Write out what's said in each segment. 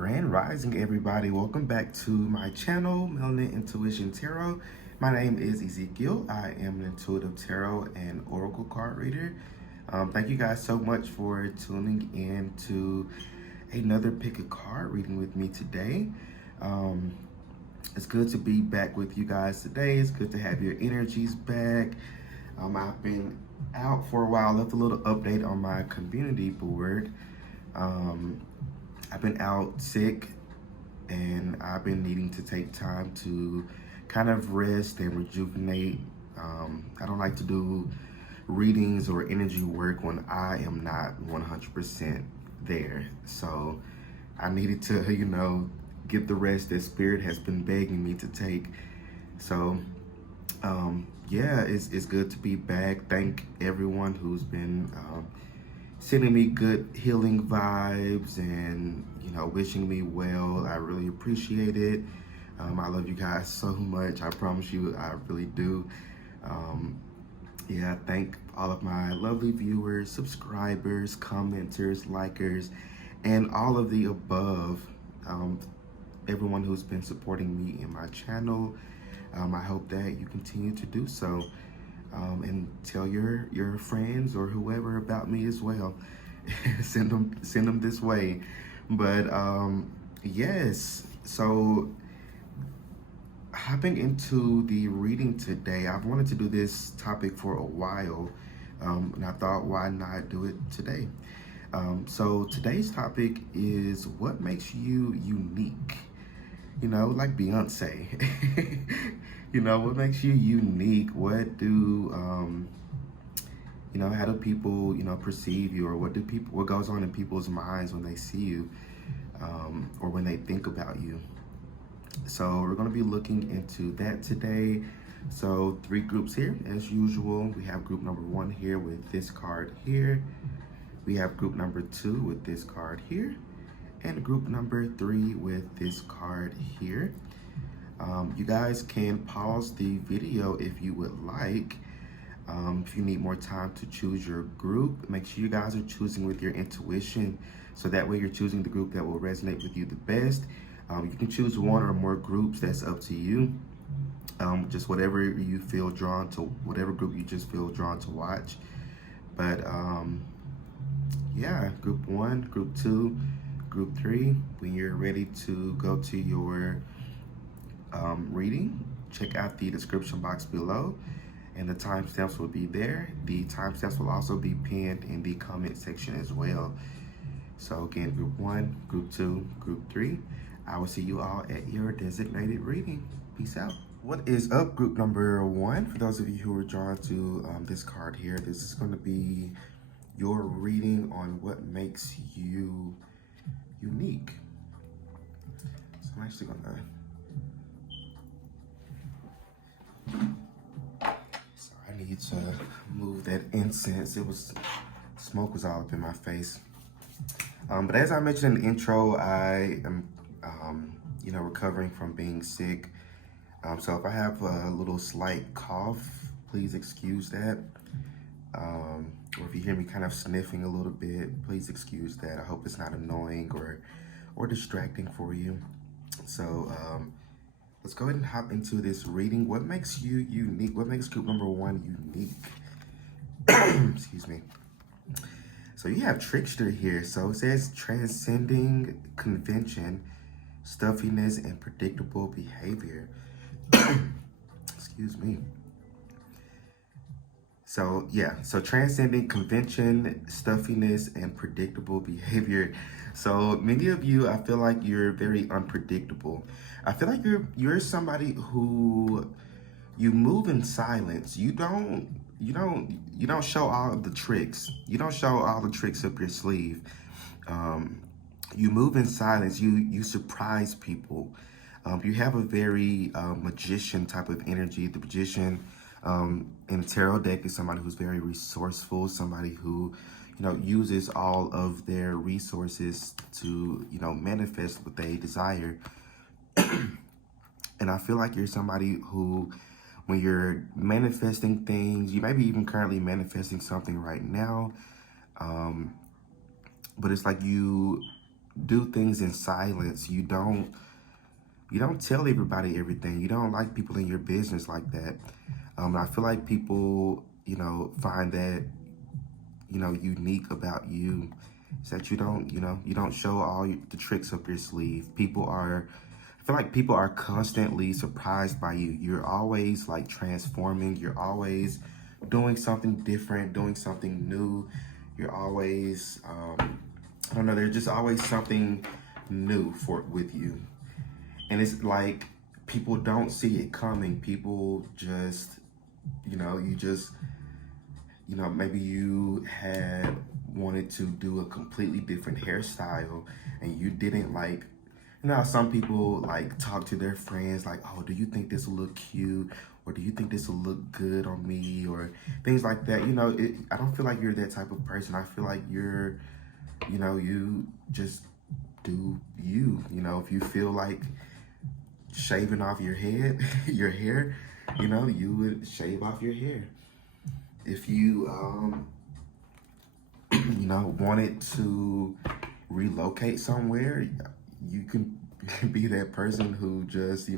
Grand Rising, everybody. Welcome back to my channel, Melanin Intuition Tarot. My name is Ezekiel. I am an intuitive tarot and oracle card reader. Thank you guys so much for tuning in to another pick a card reading with me today. It's good to be back with you guys today. It's good to have your energies back. I've been out for a while. Left a little update on my community board. I've been out sick and I've been needing to take time to kind of rest and rejuvenate. I don't like to do readings or energy work when I am not 100% there. So I needed to, get the rest that Spirit has been begging me to take. So yeah, it's good to be back. Thank everyone who's been sending me good healing vibes and wishing me well. I really appreciate it. I love you guys so much. I promise you, I really do. Yeah, thank all of my lovely viewers, subscribers, commenters, likers, and all of the above. Everyone who's been supporting me in my channel. I hope that you continue to do so. And tell your friends or whoever about me as well. send them this way. But yes, so hopping into the reading today, I've wanted to do this topic for a while, and I thought, why not do it today? So today's topic is what makes you unique. Like Beyonce. What makes you unique? What do, how do people, perceive you, or what goes on in people's minds when they see you, or when they think about you? So we're going to be looking into that today. So 3 groups here, as usual. We have group number 1 here with this card here. We have group number 2 with this card here. And group number 3 with this card here. You guys can pause the video if you would like. If you need more time to choose your group, make sure you guys are choosing with your intuition, so that way you're choosing the group that will resonate with you the best. You can choose 1 or more groups, that's up to you. Just whatever you feel drawn to, whatever group you just feel drawn to watch. But yeah, group 1, group 2, group 3, when you're ready to go to your reading, check out the description box below, and the timestamps will be there. The timestamps will also be pinned in the comment section as well. So again, group 1, group 2, group 3, I will see you all at your designated reading. Peace out. What is up, group number 1? For those of you who are drawn to this card here, this is going to be your reading on what makes you unique. So I'm actually going to... So I need to move that incense. Smoke was all up in my face. But as I mentioned in the intro, I am, recovering from being sick. So if I have a little slight cough, please excuse that. Or if you hear me kind of sniffing a little bit, please excuse that. I hope it's not annoying or distracting for you. So let's go ahead and hop into this reading. What makes you unique? What makes group number 1 unique? Excuse me. So you have trickster here. So it says transcending convention, stuffiness, and predictable behavior. Excuse me. So yeah, so transcending convention, stuffiness, and predictable behavior. So many of you, I feel like you're very unpredictable. I feel like you're somebody who you move in silence. You don't show all of the tricks. You don't show all the tricks up your sleeve. You move in silence. You surprise people. You have a very magician type of energy. The magician in tarot deck is somebody who's very resourceful, somebody who uses all of their resources to manifest what they desire. And I feel like you're somebody who, when you're manifesting things, you may be even currently manifesting something right now, but it's like you do things in silence. You don't tell everybody everything. You don't like people in your business like that. I feel like people, find that, unique about you is that you don't show all the tricks up your sleeve. I feel like people are constantly surprised by you. You're always like transforming. You're always doing something different, doing something new. You're always, I don't know, there's just always something new with you. And it's like people don't see it coming. People just, you just, maybe you had wanted to do a completely different hairstyle and you didn't like, how some people like talk to their friends like, oh, do you think this will look cute? Or do you think this will look good on me? Or things like that. I don't feel like you're that type of person. I feel like you just do you. If you feel like shaving off your head, your hair, you would shave off your hair. If you, wanted to relocate somewhere, you can be that person who just,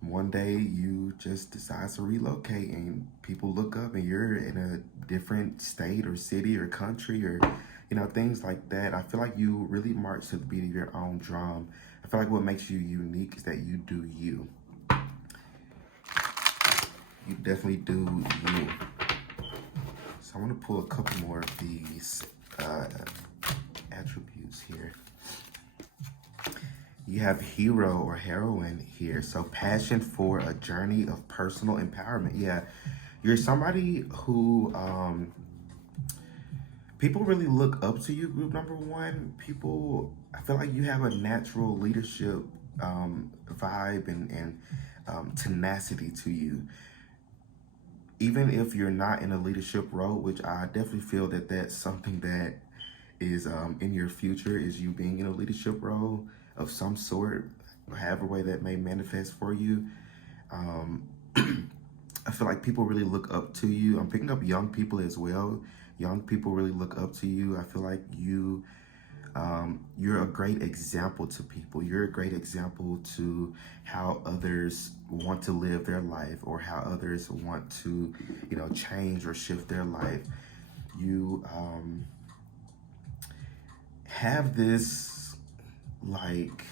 one day you just decide to relocate and people look up and you're in a different state or city or country or, things like that. I feel like you really march to the beat of your own drum. I feel like what makes you unique is that you do you. You definitely do you. So I want to pull a couple more of these attributes here. You have hero or heroine here. So passion for a journey of personal empowerment. Yeah, you're somebody who people really look up to you, group number one. I feel like you have a natural leadership vibe and tenacity to you. Even if you're not in a leadership role, which I definitely feel that that's something that is in your future, is you being in a leadership role of some sort, however way that may manifest for you. I feel like people really look up to you. I'm picking up young people as well. Young people really look up to you. I feel like you're a great example to people. You're a great example to how others want to live their life or how others want to, change or shift their life. You have this, like,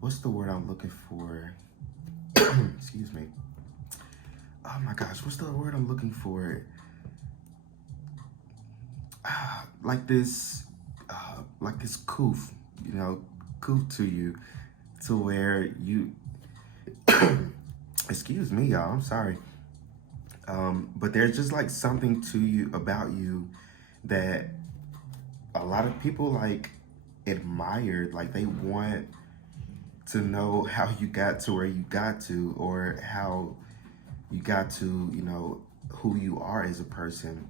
what's the word I'm looking for? Excuse me. Oh my gosh, what's the word I'm looking for? Like this coof, coof to you, to where you, excuse me, y'all, I'm sorry. But there's just like something to you about you that a lot of people like admire, like they want to know how you got to where you got to, or how you got to, who you are as a person.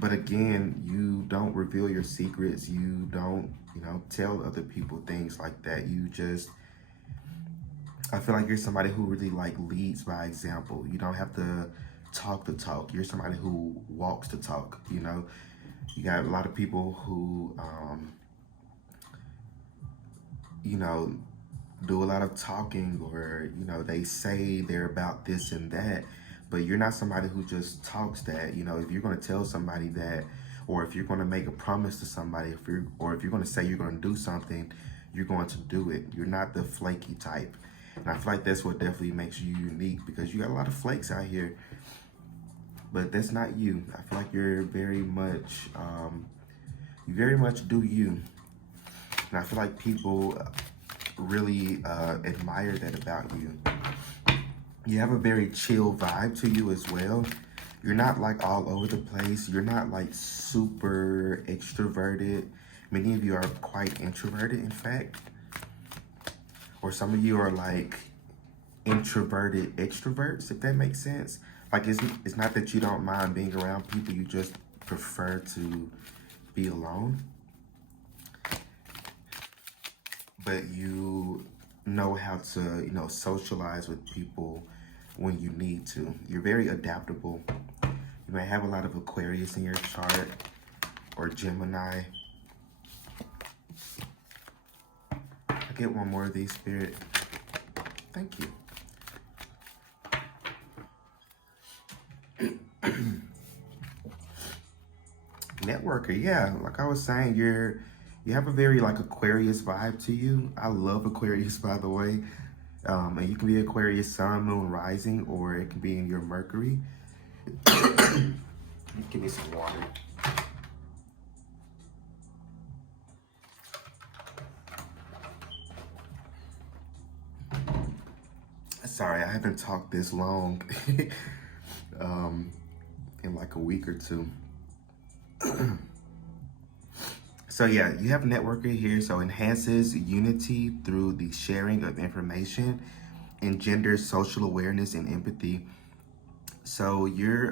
But again, you don't reveal your secrets. You don't, tell other people things like that. I feel like you're somebody who really like leads by example. You don't have to talk the talk. You're somebody who walks the talk, You got a lot of people who, do a lot of talking, or, they say they're about this and that, but you're not somebody who just talks that. If you're going to tell somebody that, or if you're going to make a promise to somebody, if you're going to say you're going to do something, you're going to do it. You're not the flaky type. And I feel like that's what definitely makes you unique, because you got a lot of flakes out here, but that's not you. I feel like you're very much, you very much do you. And I feel like people really admire that about you. You have a very chill vibe to you as well. You're not like all over the place. You're not like super extroverted. Many of you are quite introverted, in fact. Or some of you are like introverted extroverts, if that makes sense. Like it's not that you don't mind being around people, you just prefer to be alone. But you know how to, socialize with people when you need to. You're very adaptable. You may have a lot of Aquarius in your chart, or Gemini. get one more of these, Spirit. Thank you. Networker, yeah. Like I was saying, you have a very like Aquarius vibe to you. I love Aquarius, by the way. And you can be Aquarius sun, moon, rising, or it can be in your Mercury. Give me some water. Sorry, I haven't talked this long. In like a week or two. So yeah, you have networker here, so enhances unity through the sharing of information, engenders social awareness and empathy. So you're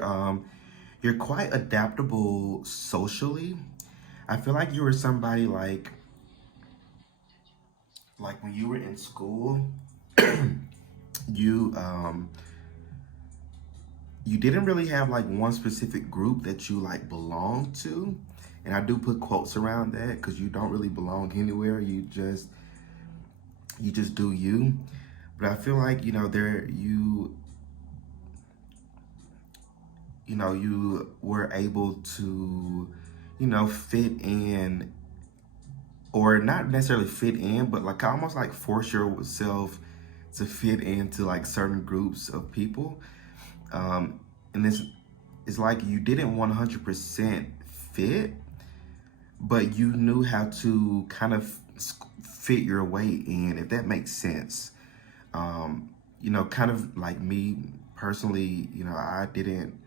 quite adaptable socially. I feel like you were somebody like when you were in school, you you didn't really have like one specific group that you like belonged to. And I do put quotes around that because you don't really belong anywhere. You just do you. But I feel like, you know, you were able to, you know, fit in, or not necessarily fit in, but like almost like force yourself to fit into like certain groups of people. And this is like you didn't 100% fit, but you knew how to kind of fit your way in, if that makes sense. You know, kind of like me personally, you know, I didn't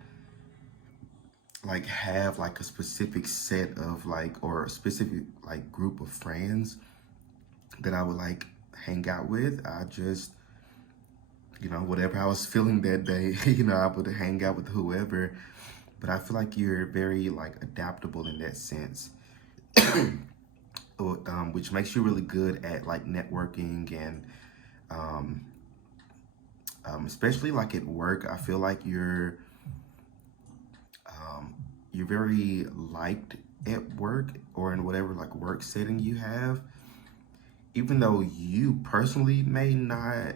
like have like a specific set of like, or a specific like group of friends that I would like hang out with. I just, you know, whatever I was feeling that day, you know, I would hang out with whoever. But I feel like you're very like adaptable in that sense. Which makes you really good at like networking and especially like at work. I feel like you're very liked at work or in whatever like work setting you have, even though you personally may not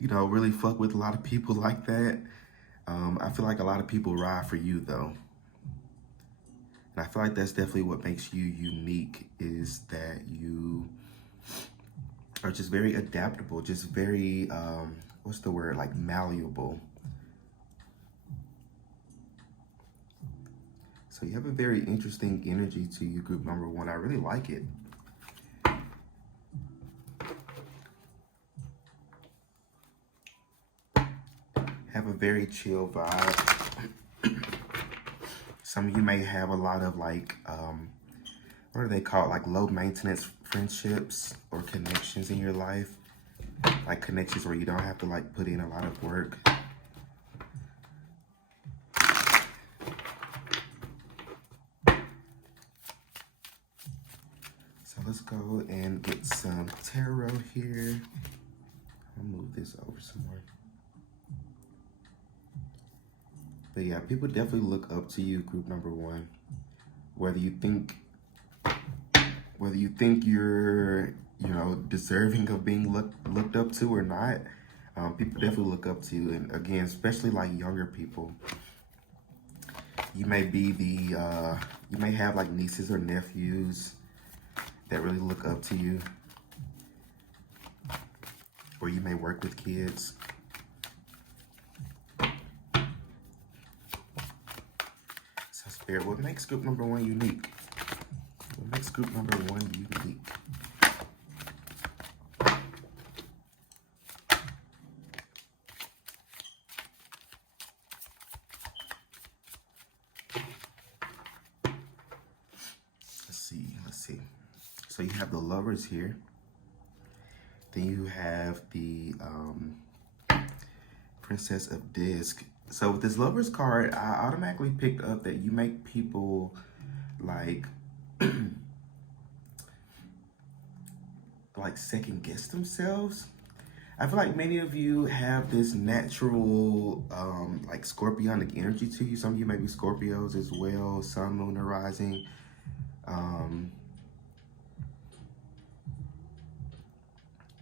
you know, really fuck with a lot of people like that. I feel like a lot of people ride for you though. And I feel like that's definitely what makes you unique, is that you are just very adaptable, just very, what's the word, like malleable. So you have a very interesting energy to you, group number one. I really like it. Have a very chill vibe. Some of you may have a lot of like, what are they called? Like low maintenance friendships or connections in your life. Like connections where you don't have to like put in a lot of work. So let's go and get some tarot here. I'll move this over some more. But yeah, people definitely look up to you, group number one. Whether you think you're, you know, deserving of being looked up to or not, people definitely look up to you. And again, especially like younger people. You may be you may have like nieces or nephews that really look up to you. Or you may work with kids. So Spirit, what makes group number one unique? What makes group number one unique? Let's see. So you have the Lovers here. Then you have the Princess of Disc. So with this Lovers card, I automatically picked up that you make people like like second guess themselves. I feel like many of you have this natural like scorpionic energy to you. Some of you may be Scorpios as well, sun, moon, or rising.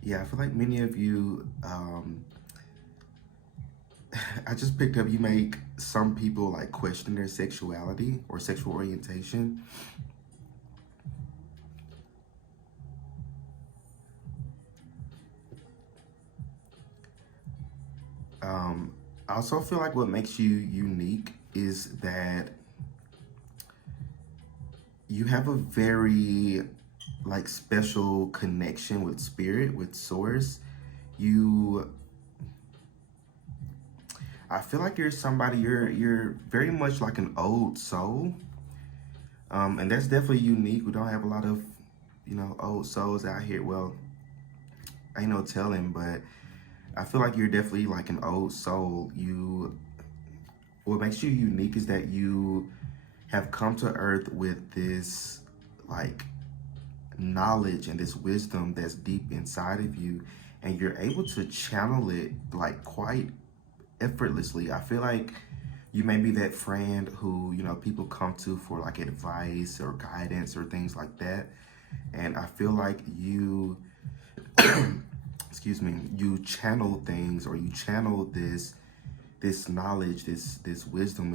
Yeah, I feel like many of you, I just picked up, you make some people like question their sexuality or sexual orientation. I also feel like what makes you unique is that you have a very like special connection with spirit, with source. You, I feel like you're somebody, you're very much like an old soul. And that's definitely unique. We don't have a lot of, old souls out here. Well, ain't no telling, but I feel like you're definitely like an old soul. What makes you unique is that you have come to earth with this like knowledge and this wisdom that's deep inside of you, and you're able to channel it like quite effortlessly. I feel like you may be that friend who, people come to for like advice or guidance or things like that. And I feel like you, excuse me, you channel things, or you channel this knowledge, this wisdom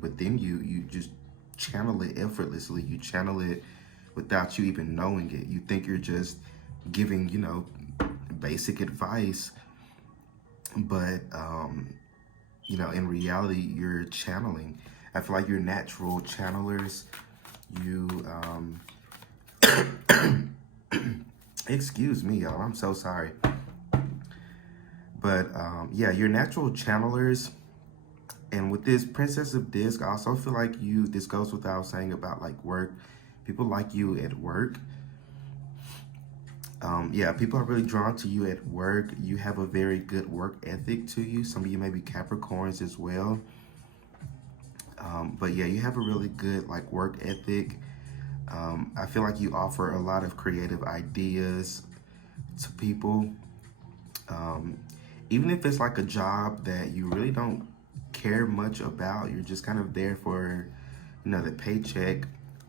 within you. You just channel it effortlessly. You channel it without you even knowing it. You think you're just giving, basic advice, but in reality, you're channeling. I feel like you're natural channelers. You, excuse me, y'all. I'm so sorry. But yeah, you're natural channelers. And with this Princess of Disc, I also feel like this goes without saying about like work. People like you at work. Yeah, people are really drawn to you at work. You have a very good work ethic to you. Some of you may be Capricorns as well. But yeah, you have a really good like work ethic. I feel like you offer a lot of creative ideas to people. Even if it's like a job that you really don't care much about, you're just kind of there for, the paycheck.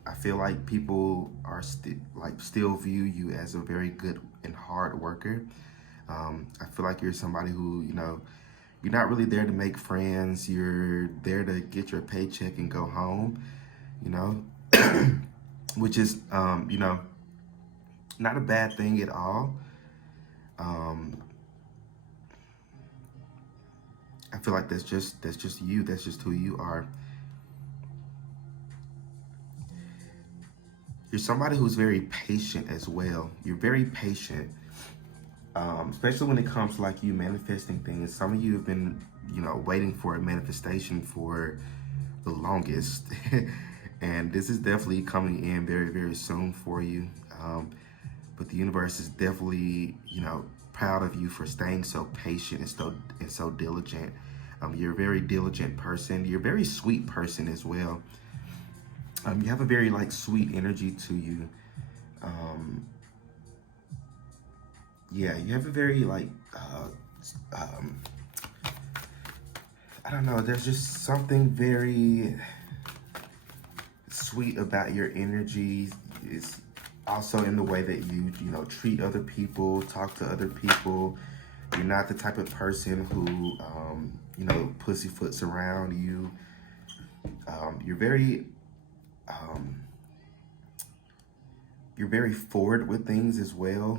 I feel like people are still view you as a very good and hard worker. I feel like you're somebody who, you're not really there to make friends. You're there to get your paycheck and go home, you know, which is, not a bad thing at all. I feel like that's just you. That's just who you are. You're somebody who's very patient as well. You're very patient, especially when it comes to like you manifesting things. Some of you have been, waiting for a manifestation for the longest. And this is definitely coming in very, very soon for you. But the universe is definitely, proud of you for staying so patient and so diligent. You're a very diligent person. You're a very sweet person as well. You have a very like sweet energy to you. Yeah, you have a very like um, I don't know. There's just something very sweet about your energy. It's also in the way that treat other people, talk to other people. You're not the type of person who pussyfoots around you. You're very you're very forward with things as well.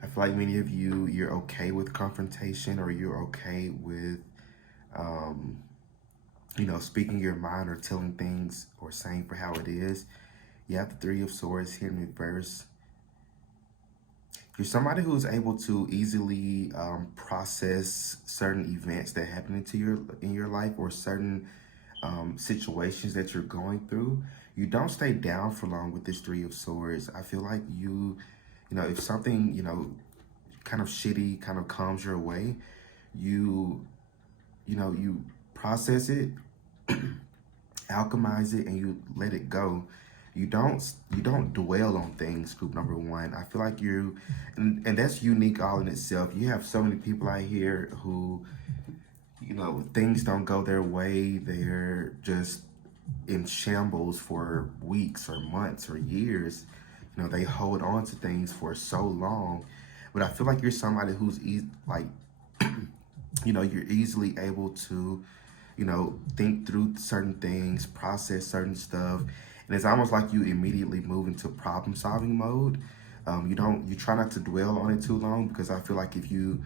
I feel like many of you're okay with confrontation, or you're okay with um, speaking your mind or telling things or saying for how it is. You have the Three of Swords here in reverse. You're somebody who's able to easily process certain events that happen in your life, or certain situations that you're going through. You don't stay down for long with this Three of Swords. I feel like if something, kind of shitty kind of comes your way, you process it, alchemize it, and you let it go. You don't dwell on things, group number one. I feel like and that's unique all in itself. You have so many people out here who, things don't go their way. They're just in shambles for weeks or months or years. They hold on to things for so long. but I feel like you're somebody who's like, you're easily able to, think through certain things, process certain stuff. And it's almost like you immediately move into problem solving mode. You try not to dwell on it too long, because I feel like if you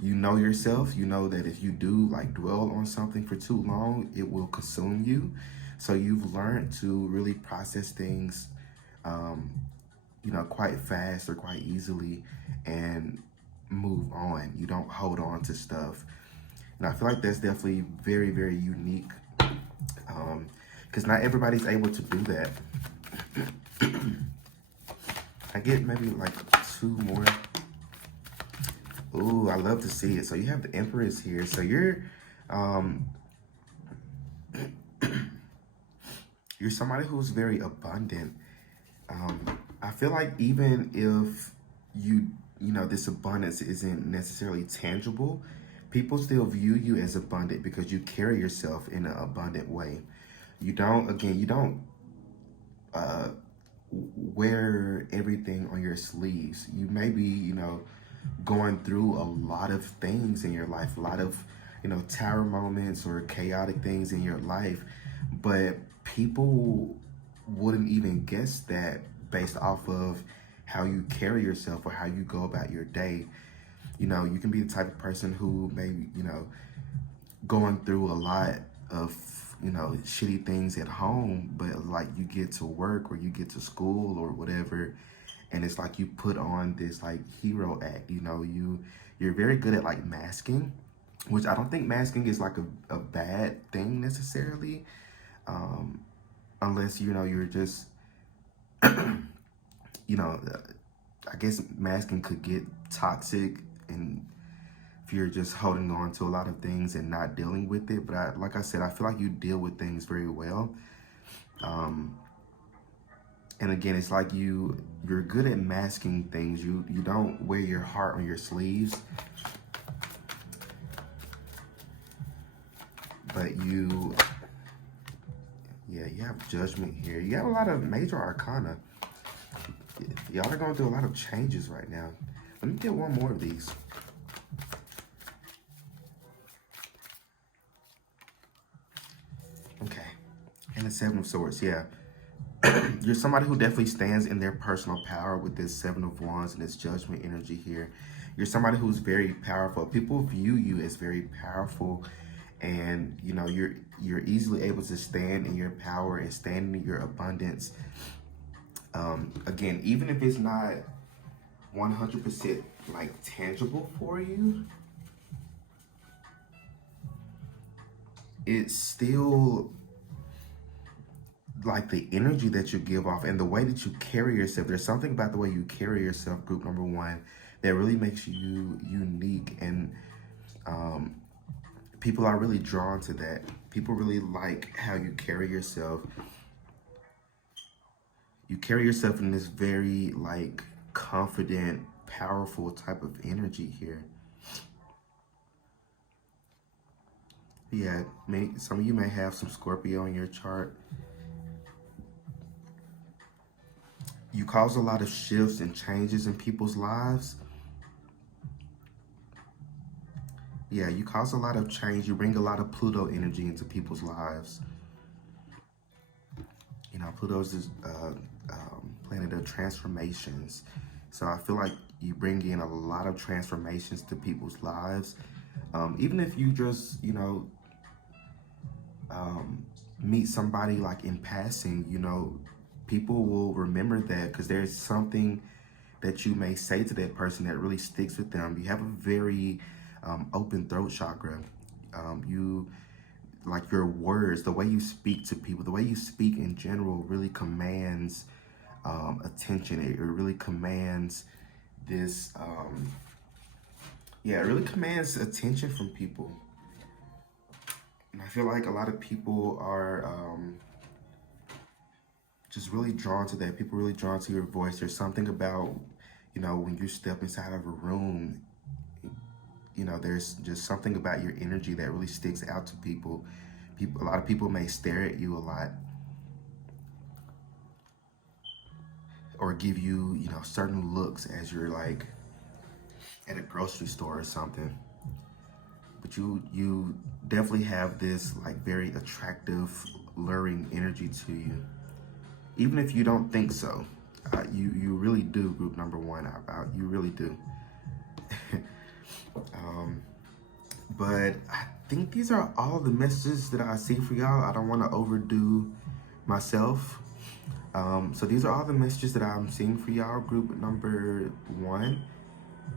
know yourself, you know that if you do like dwell on something for too long, it will consume you. So you've learned to really process things, um, quite fast or quite easily, and move on. You don't hold on to stuff. And I feel like that's definitely very, very unique, because not everybody's able to do that. I get maybe like two more. Ooh, I love to see it. So you have the Empress here. So um, you're somebody who's very abundant. I feel like even if this abundance isn't necessarily tangible, people still view you as abundant because you carry yourself in an abundant way. You don't uh, wear everything on your sleeves. You may be, going through a lot of things in your life, a lot of, tower moments or chaotic things in your life, but people wouldn't even guess that based off of how you carry yourself or how you go about your day. You can be the type of person who may, going through a lot of, shitty things at home, but like you get to work or you get to school or whatever, and it's like you put on this like hero act. You're very good at like masking, which I don't think masking is like a bad thing necessarily, unless you're just I guess masking could get toxic, and if you're just holding on to a lot of things and not dealing with it. But like I said, I feel like you deal with things very well. And again, it's like you're good at masking things. You don't wear your heart on your sleeves, but you have Judgment here. You have a lot of major arcana. Y'all are going through a lot of changes right now. Let me get one more of these. Okay. And the Seven of Swords, yeah. You're somebody who definitely stands in their personal power with this Seven of Wands and this Judgment energy here. You're somebody who's very powerful. People view you as very powerful, and you're easily able to stand in your power and stand in your abundance. Again, even if it's not 100% like tangible for you, it's still like the energy that you give off and the way that you carry yourself. There's something about the way you carry yourself, group number one, that really makes you unique, and people are really drawn to that. People really like how you carry yourself. You carry yourself in this very like confident, powerful type of energy here. Yeah, some of you may have some Scorpio in your chart. You cause a lot of shifts and changes in people's lives. Yeah, you cause a lot of change. You bring a lot of Pluto energy into people's lives. Pluto's this planet of transformations. So I feel like you bring in a lot of transformations to people's lives. Even if you just, meet somebody like in passing, people will remember that because there's something that you may say to that person that really sticks with them. You have a very open throat chakra. You like your words, the way you speak to people, the way you speak in general really commands attention. It really commands this, it really commands attention from people. And I feel like a lot of people are just really drawn to that. People really drawn to your voice. There's something about, when you step inside of a room, there's just something about your energy that really sticks out to people. A lot of people may stare at you a lot, or give you, certain looks as you're like at a grocery store or something. But you definitely have this like very attractive, luring energy to you, even if you don't think so. You really do, group number one. You really do. But I think these are all the messages that I see for y'all. I don't want to overdo myself. So these are all the messages that I'm seeing for y'all, group number one.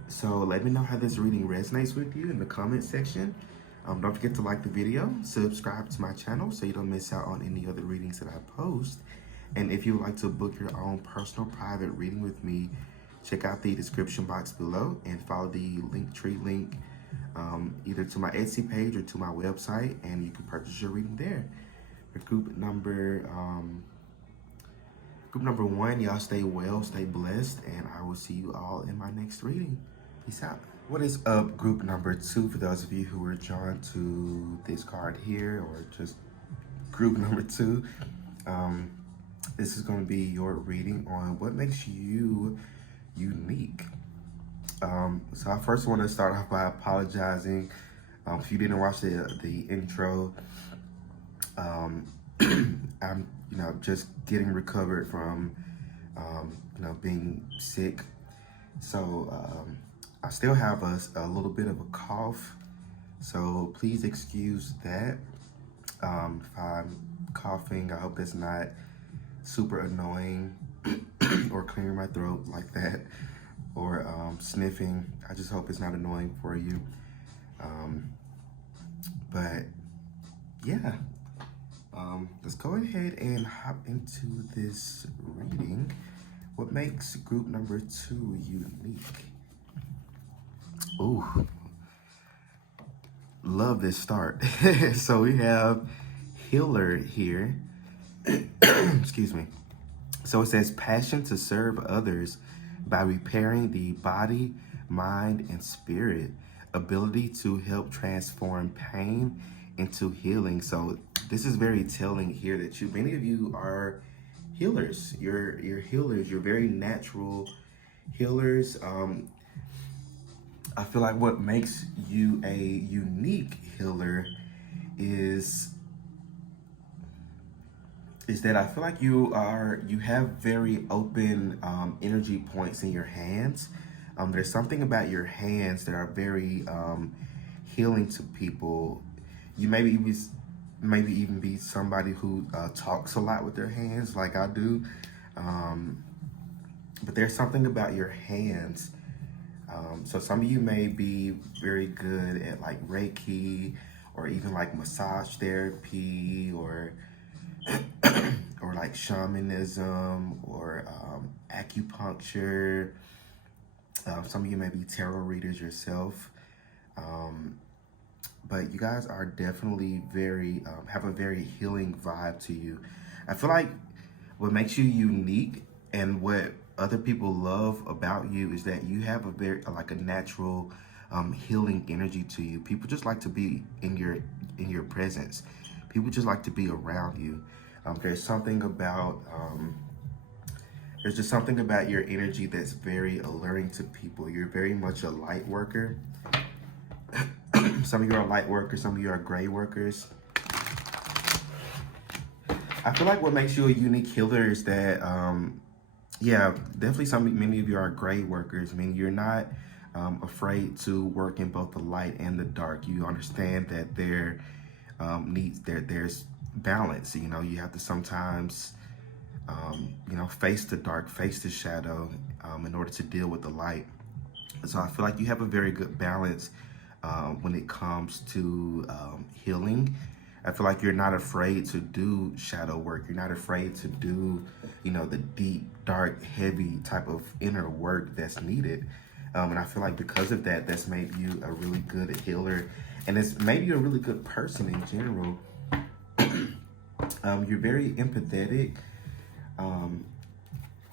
So let me know how this reading resonates with you in the comment section. Don't forget to like the video, subscribe to my channel so you don't miss out on any other readings that I post. And if you would like to book your own personal private reading with me, check out the description box below and follow the Linktree link either to my Etsy page or to my website, and you can purchase your reading there. For group number one, y'all stay well, stay blessed, and I will see you all in my next reading. Peace out. What is up, group number two? For those of you who are drawn to this card here, or just group number two, this is going to be your reading on what makes you unique. So I first want to start off by apologizing if you didn't watch the intro. I'm just getting recovered from being sick, so I still have a little bit of a cough, so please excuse that. If I'm coughing, I hope that's not super annoying or clearing my throat like that, or sniffing. I just hope it's not annoying for you. But yeah, let's go ahead and hop into this reading. What makes group number two unique? Ooh, love this start. So we have healer here. Excuse me. So it says passion to serve others by repairing the body, mind, and spirit. Ability to help transform pain into healing. So this is very telling here that many of you are healers. You're healers. You're very natural healers. I feel like what makes you a unique healer is that I feel like you have very open energy points in your hands. There's something about your hands that are very healing to people. You maybe even be somebody who talks a lot with their hands, like I do. But there's something about your hands. So some of you may be very good at like Reiki, or even like massage therapy, or or like shamanism, or acupuncture. Some of you may be tarot readers yourself. But you guys are definitely have a very healing vibe to you. I feel like what makes you unique and what other people love about you is that you have a natural healing energy to you. People just like to be in your presence. People just like to be around you. There's just something about your energy that's very alluring to people. You're very much a light worker. Some of you are light workers, some of you are gray workers. I feel like what makes you a unique healer is that, definitely many of you are gray workers. I mean, you're not afraid to work in both the light and the dark. You understand that there's balance. You know, you have to sometimes, face the dark, face the shadow in order to deal with the light. So I feel like you have a very good balance when it comes to healing. I feel like you're not afraid to do shadow work. You're not afraid to do, the deep, dark, heavy type of inner work that's needed. And I feel like because of that, that's made you a really good healer. And it's made you a really good person in general. You're very empathetic.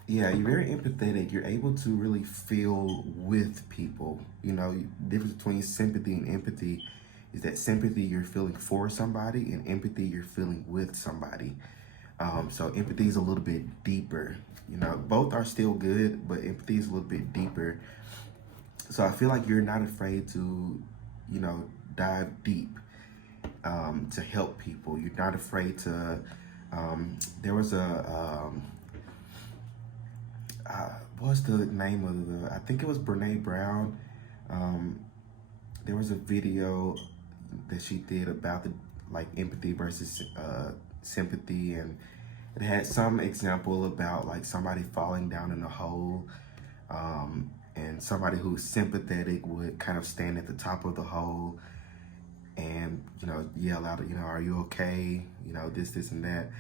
You're very empathetic. You're able to really feel with people. The difference between sympathy and empathy is that sympathy, you're feeling for somebody, and empathy, you're feeling with somebody. So empathy is a little bit deeper. Both are still good, but empathy is a little bit deeper. So I feel like you're not afraid to, dive deep, to help people. You're not afraid to. There was what's the name of the? I think it was Brene Brown. Um, there was a video that she did about the like empathy versus sympathy, and it had some example about like somebody falling down in a hole, and somebody who's sympathetic would kind of stand at the top of the hole and yell out, are you okay, this and that.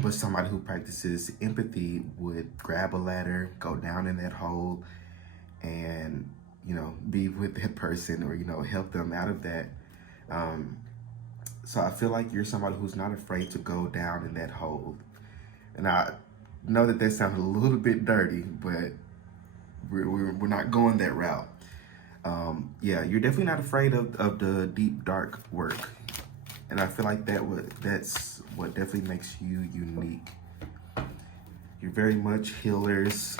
But somebody who practices empathy would grab a ladder, go down in that hole, and be with that person, or help them out of that. So I feel like you're somebody who's not afraid to go down in that hole. And I know that sounds a little bit dirty, but we're not going that route. Yeah, you're definitely not afraid of the deep, dark work. And I feel like that's what definitely makes you unique. You're very much healers.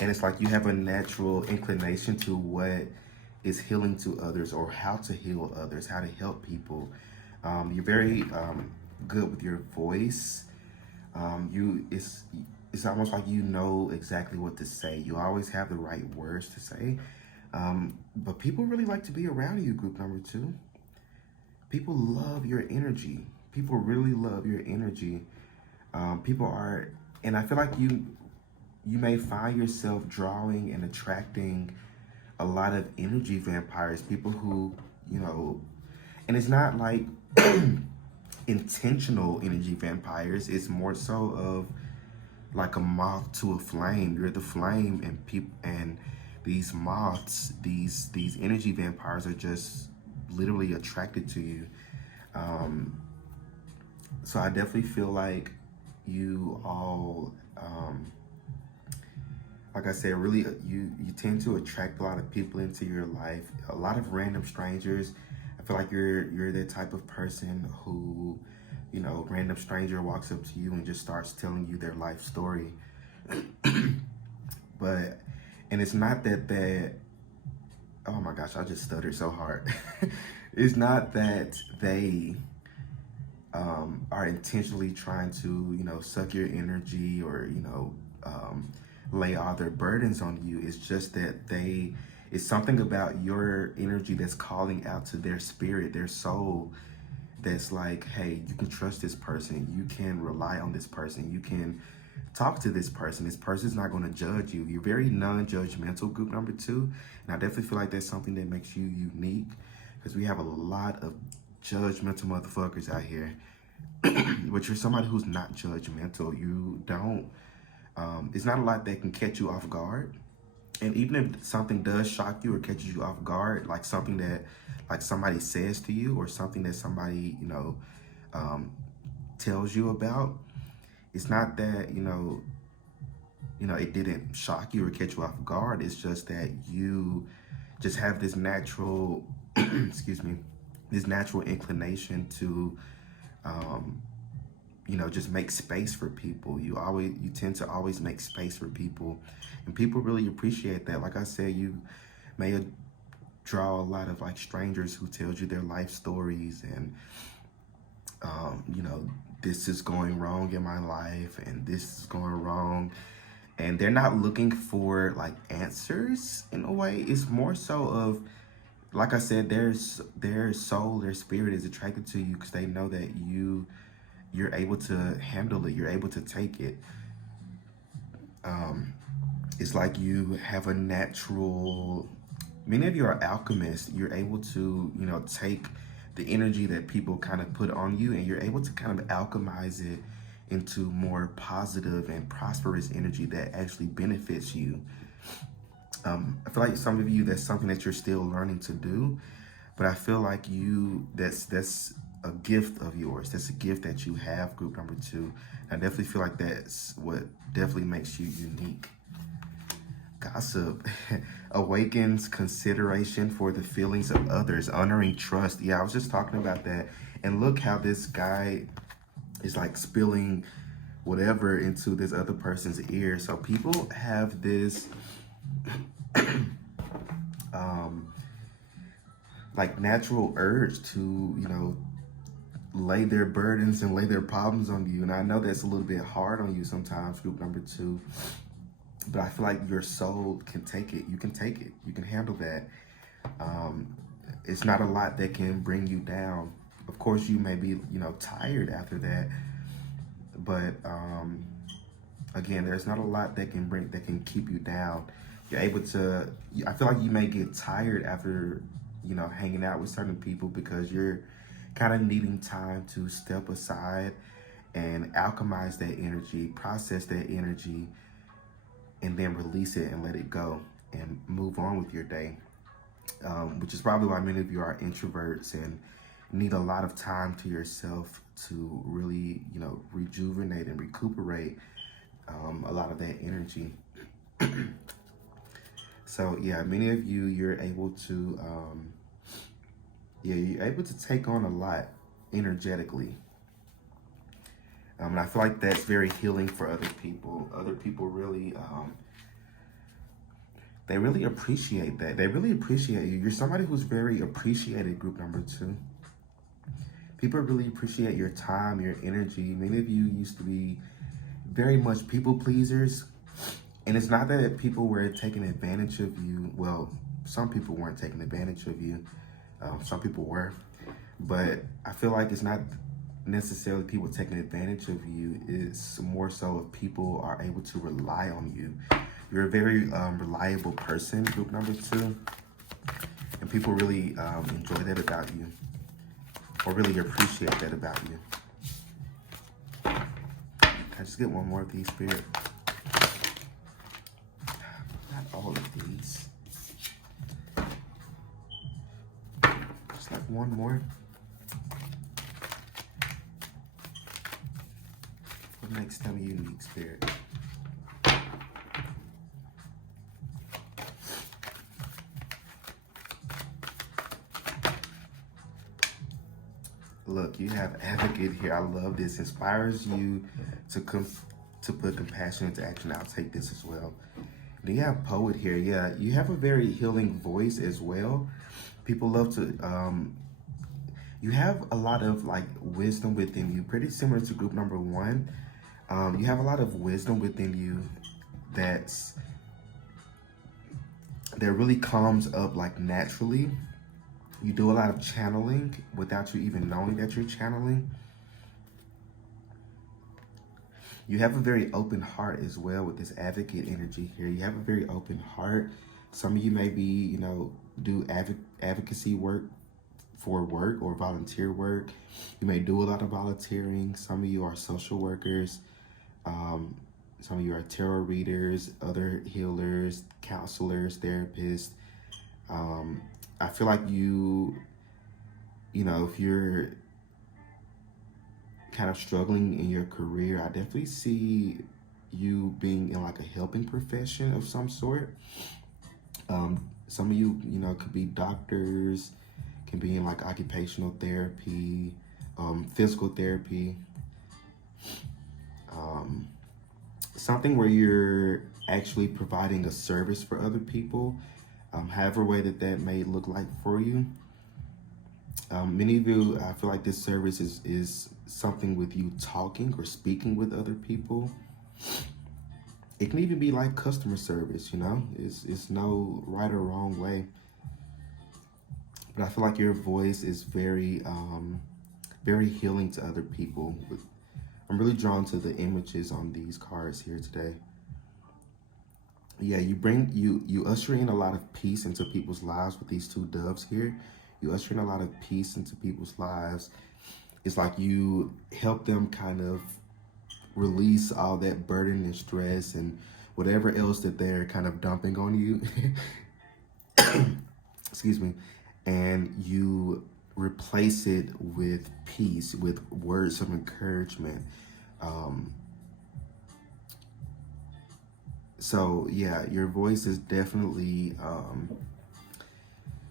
And it's like you have a natural inclination to what is healing to others, or how to heal others, how to help people. You're very good with your voice. It's almost like you know exactly what to say. You always have the right words to say. But people really like to be around you, group number 2. People love your energy. People really love your energy. And I feel like you may find yourself drawing and attracting a lot of energy vampires, people who, and it's not like intentional energy vampires. It's more so of like a moth to a flame. You're the flame, and these moths, these energy vampires are just literally attracted to you. So I definitely feel like you all, like I said, really, you tend to attract a lot of people into your life, a lot of random strangers. I feel like you're that type of person who, random stranger walks up to you and just starts telling you their life story. And it's not that, oh my gosh, I just stuttered so hard. It's not that they are intentionally trying to, suck your energy, or, lay all their burdens on you. It's just that it's something about your energy that's calling out to their spirit, their soul, that's like, hey, you can trust this person. You can rely on this person. You can talk to this person. This person's not going to judge you. You're very non-judgmental, group number 2. And I definitely feel like that's something that makes you unique, because we have a lot of judgmental motherfuckers out here. But you're somebody who's not judgmental. You don't, it's not a lot that can catch you off guard. And even if something does shock you or catches you off guard, like something that like somebody says to you, or something that somebody, tells you about, it's not that, it didn't shock you or catch you off guard. It's just that you just have this natural, excuse me, this natural inclination to, just make space for people. You tend to always make space for people, and people really appreciate that. Like I said, you may draw a lot of like strangers who tells you their life stories, and this is going wrong in my life, and this is going wrong, and they're not looking for like answers in a way. It's more so of, like I said, their soul, their spirit is attracted to you because they know that you're able to handle it. You're able to take it. It's like you have a natural, many of you are alchemists. You're able to, take the energy that people kind of put on you, and you're able to kind of alchemize it into more positive and prosperous energy that actually benefits you. I feel like some of you, that's something that you're still learning to do, but I feel like that's a gift of yours. That's a gift that you have, group number 2. I definitely feel like that's what definitely makes you unique. Gossip awakens consideration for the feelings of others, honoring trust. Yeah, I was just talking about that. And look how this guy is like spilling whatever into this other person's ear. So people have this like natural urge to, lay their burdens and lay their problems on you. And I know that's a little bit hard on you sometimes, group number 2, but I feel like your soul can take it. You can take it. You can handle that. It's not a lot that can bring you down. Of course, you may be, tired after that, but again, there's not a lot that can keep you down. You're able to. I feel like you may get tired after, hanging out with certain people because you're kind of needing time to step aside and alchemize that energy, process that energy, and then release it and let it go and move on with your day. Which is probably why many of you are introverts and need a lot of time to yourself to really, rejuvenate and recuperate a lot of that energy. So yeah, many of you, you're able to, you're able to take on a lot energetically. And I feel like that's very healing for other people. Other people really, they really appreciate that. They really appreciate you. You're somebody who's very appreciated, group number 2. People really appreciate your time, your energy. Many of you used to be very much people pleasers. And it's not that people were taking advantage of you. Well, some people weren't taking advantage of you. Some people were. But I feel like it's not necessarily people taking advantage of you. It's more so if people are able to rely on you. You're a very reliable person, group number 2. And people really enjoy that about you, or really appreciate that about you. Can I just get one more of these, Spirit? Not all of these. Just like one more. What makes them unique, Spirit? Look, you have advocate here. I love this. Inspires you to put compassion into action. I'll take this as well. Then you have poet here. Yeah, you have a very healing voice as well. People love to, you have a lot of like wisdom within you, pretty similar to group number 1. You have a lot of wisdom within you that really comes up like naturally. You do a lot of channeling without you even knowing that you're channeling. You have a very open heart as well with this advocate energy here. You have a very open heart. Some of you may be, do advocacy work for work or volunteer work. You may do a lot of volunteering. Some of you are social workers. Some of you are tarot readers, other healers, counselors, therapists. I feel like if you're kind of struggling in your career, I definitely see you being in like a helping profession of some sort. Some of you, could be doctors, can be in like occupational therapy, physical therapy, something where you're actually providing a service for other people, however way that may look like for you. Many of you, I feel like this service is something with you talking or speaking with other people. It can even be like customer service, it's no right or wrong way. But I feel like your voice is very, very healing to other people. I'm really drawn to the images on these cards here today. Yeah, you usher in a lot of peace into people's lives with these 2 doves here. You usher in a lot of peace into people's lives. It's like you help them kind of release all that burden and stress and whatever else that they're kind of dumping on you. Excuse me. And you replace it with peace, with words of encouragement. So yeah, your voice is definitely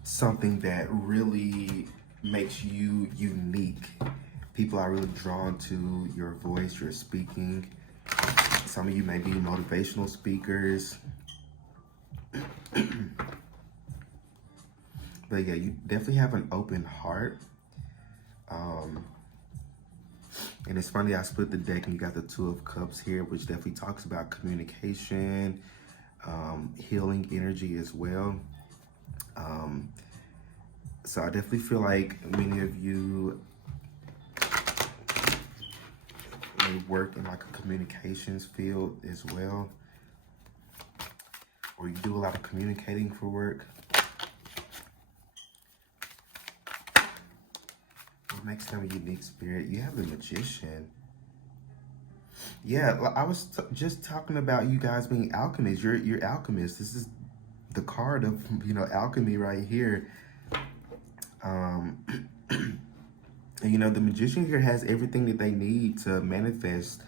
something that really makes you unique. People are really drawn to your voice, your speaking. Some of you may be motivational speakers. But yeah, you definitely have an open heart. And it's funny, I split the deck and you got the Two of Cups here, which definitely talks about communication, healing energy as well. So I definitely feel like many of you may work in like a communications field as well, or you do a lot of communicating for work. What makes them a unique spirit? You have the Magician. Yeah, I was just talking about you guys being alchemists. You're alchemists. This is the card of, you know, alchemy right here. And you know, the Magician here has everything that they need to manifest.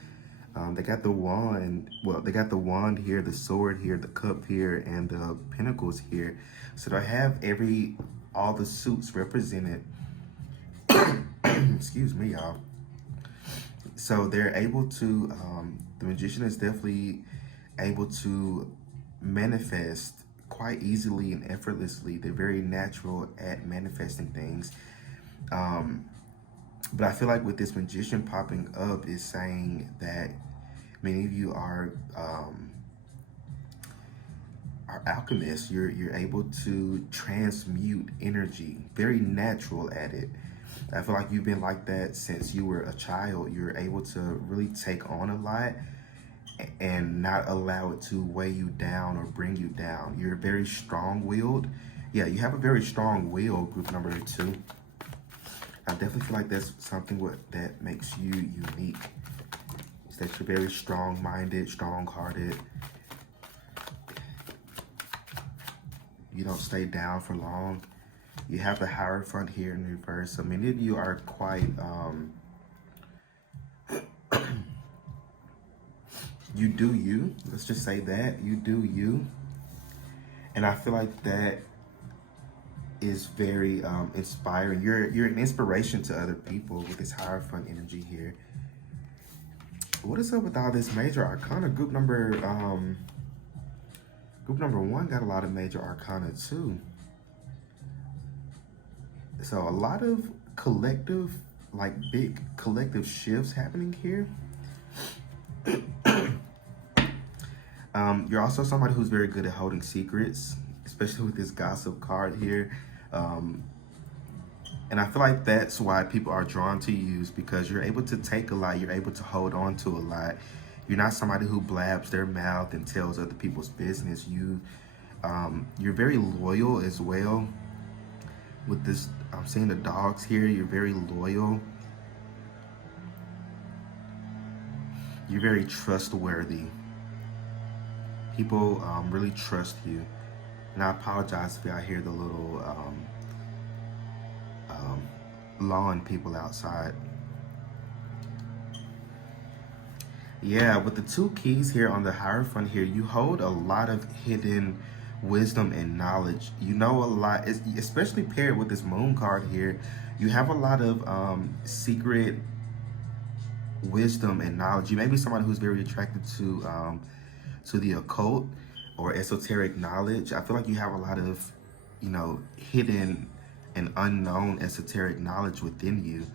They got the wand. Well, they got the wand here, the sword here, the cup here, and the pentacles here. So they have all the suits represented. Excuse me, y'all. So they're able to, the Magician is definitely able to manifest quite easily and effortlessly. They're very natural at manifesting things. But I feel like with this Magician popping up is saying that many of you are alchemists. You're able to transmute energy, very natural at it. I feel like you've been like that since you were a child. You're able to really take on a lot and not allow it to weigh you down or bring you down. You're very strong-willed. Yeah, you have a very strong will, group number 2. I definitely feel like that's something that makes you unique. Is that you're very strong-minded, strong-hearted. You don't stay down for long. You have the Hierophant here in reverse. So many of you are quite, you do you. Let's just say that. You do you. And I feel like that is very inspiring. You're an inspiration to other people with this Hierophant energy here. What is up with all this major arcana? Group number 1 got a lot of major arcana too. So a lot of collective, like big collective shifts happening here. You're also somebody who's very good at holding secrets, especially with this Gossip card here. And I feel like that's why people are drawn to you, is because you're able to take a lot, you're able to hold on to a lot. You're not somebody who blabs their mouth and tells other people's business. You're very loyal as well. With this, I'm seeing the dogs here, you're very loyal. You're very trustworthy. People really trust you. And I apologize if y'all hear the little lawn people outside. Yeah, with the 2 keys here on the Hierophant here, you hold a lot of hidden wisdom and knowledge. You know a lot, especially paired with this Moon card here. You have a lot of secret wisdom and knowledge. You may be somebody who's very attracted to the occult or esoteric knowledge. I feel like you have a lot of, you know, hidden and unknown esoteric knowledge within you.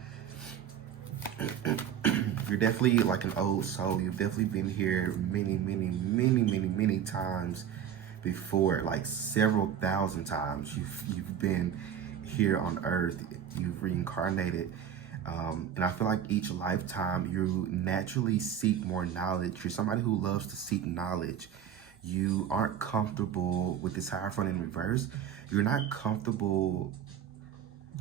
You're definitely like an old soul. You've definitely been here many times before, like several thousand times. You've been here on Earth. You've reincarnated. And I feel like each lifetime you naturally seek more knowledge. You're somebody who loves to seek knowledge. You aren't comfortable with this Hierophant in reverse. You're not comfortable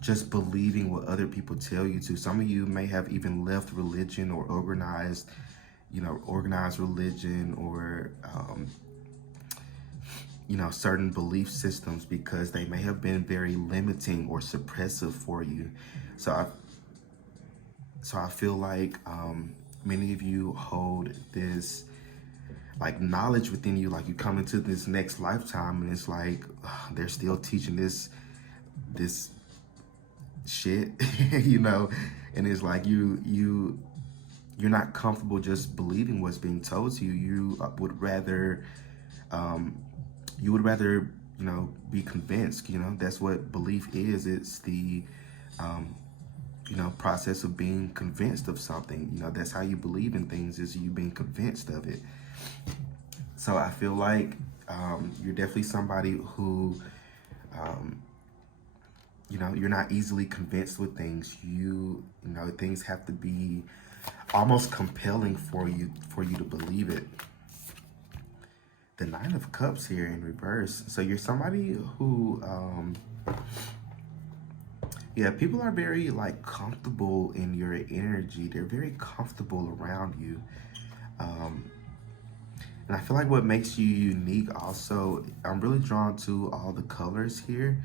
just believing what other people tell you to. Some of you may have even left religion or organized religion or, you know, certain belief systems because they may have been very limiting or suppressive for you. So I feel like many of you hold this like knowledge within you, like you come into this next lifetime and it's like they're still teaching this shit, you know, and it's like you're not comfortable just believing what's being told to you. You would rather be convinced. That's what belief is. It's the, process of being convinced of something. That's how you believe in things, is you being convinced of it. So I feel like you're definitely somebody who, you're not easily convinced with things. Things have to be almost compelling for you to believe it. The Nine of Cups here in reverse. So you're somebody who, people are very like comfortable in your energy. They're very comfortable around you. And I feel like what makes you unique also, I'm really drawn to all the colors here.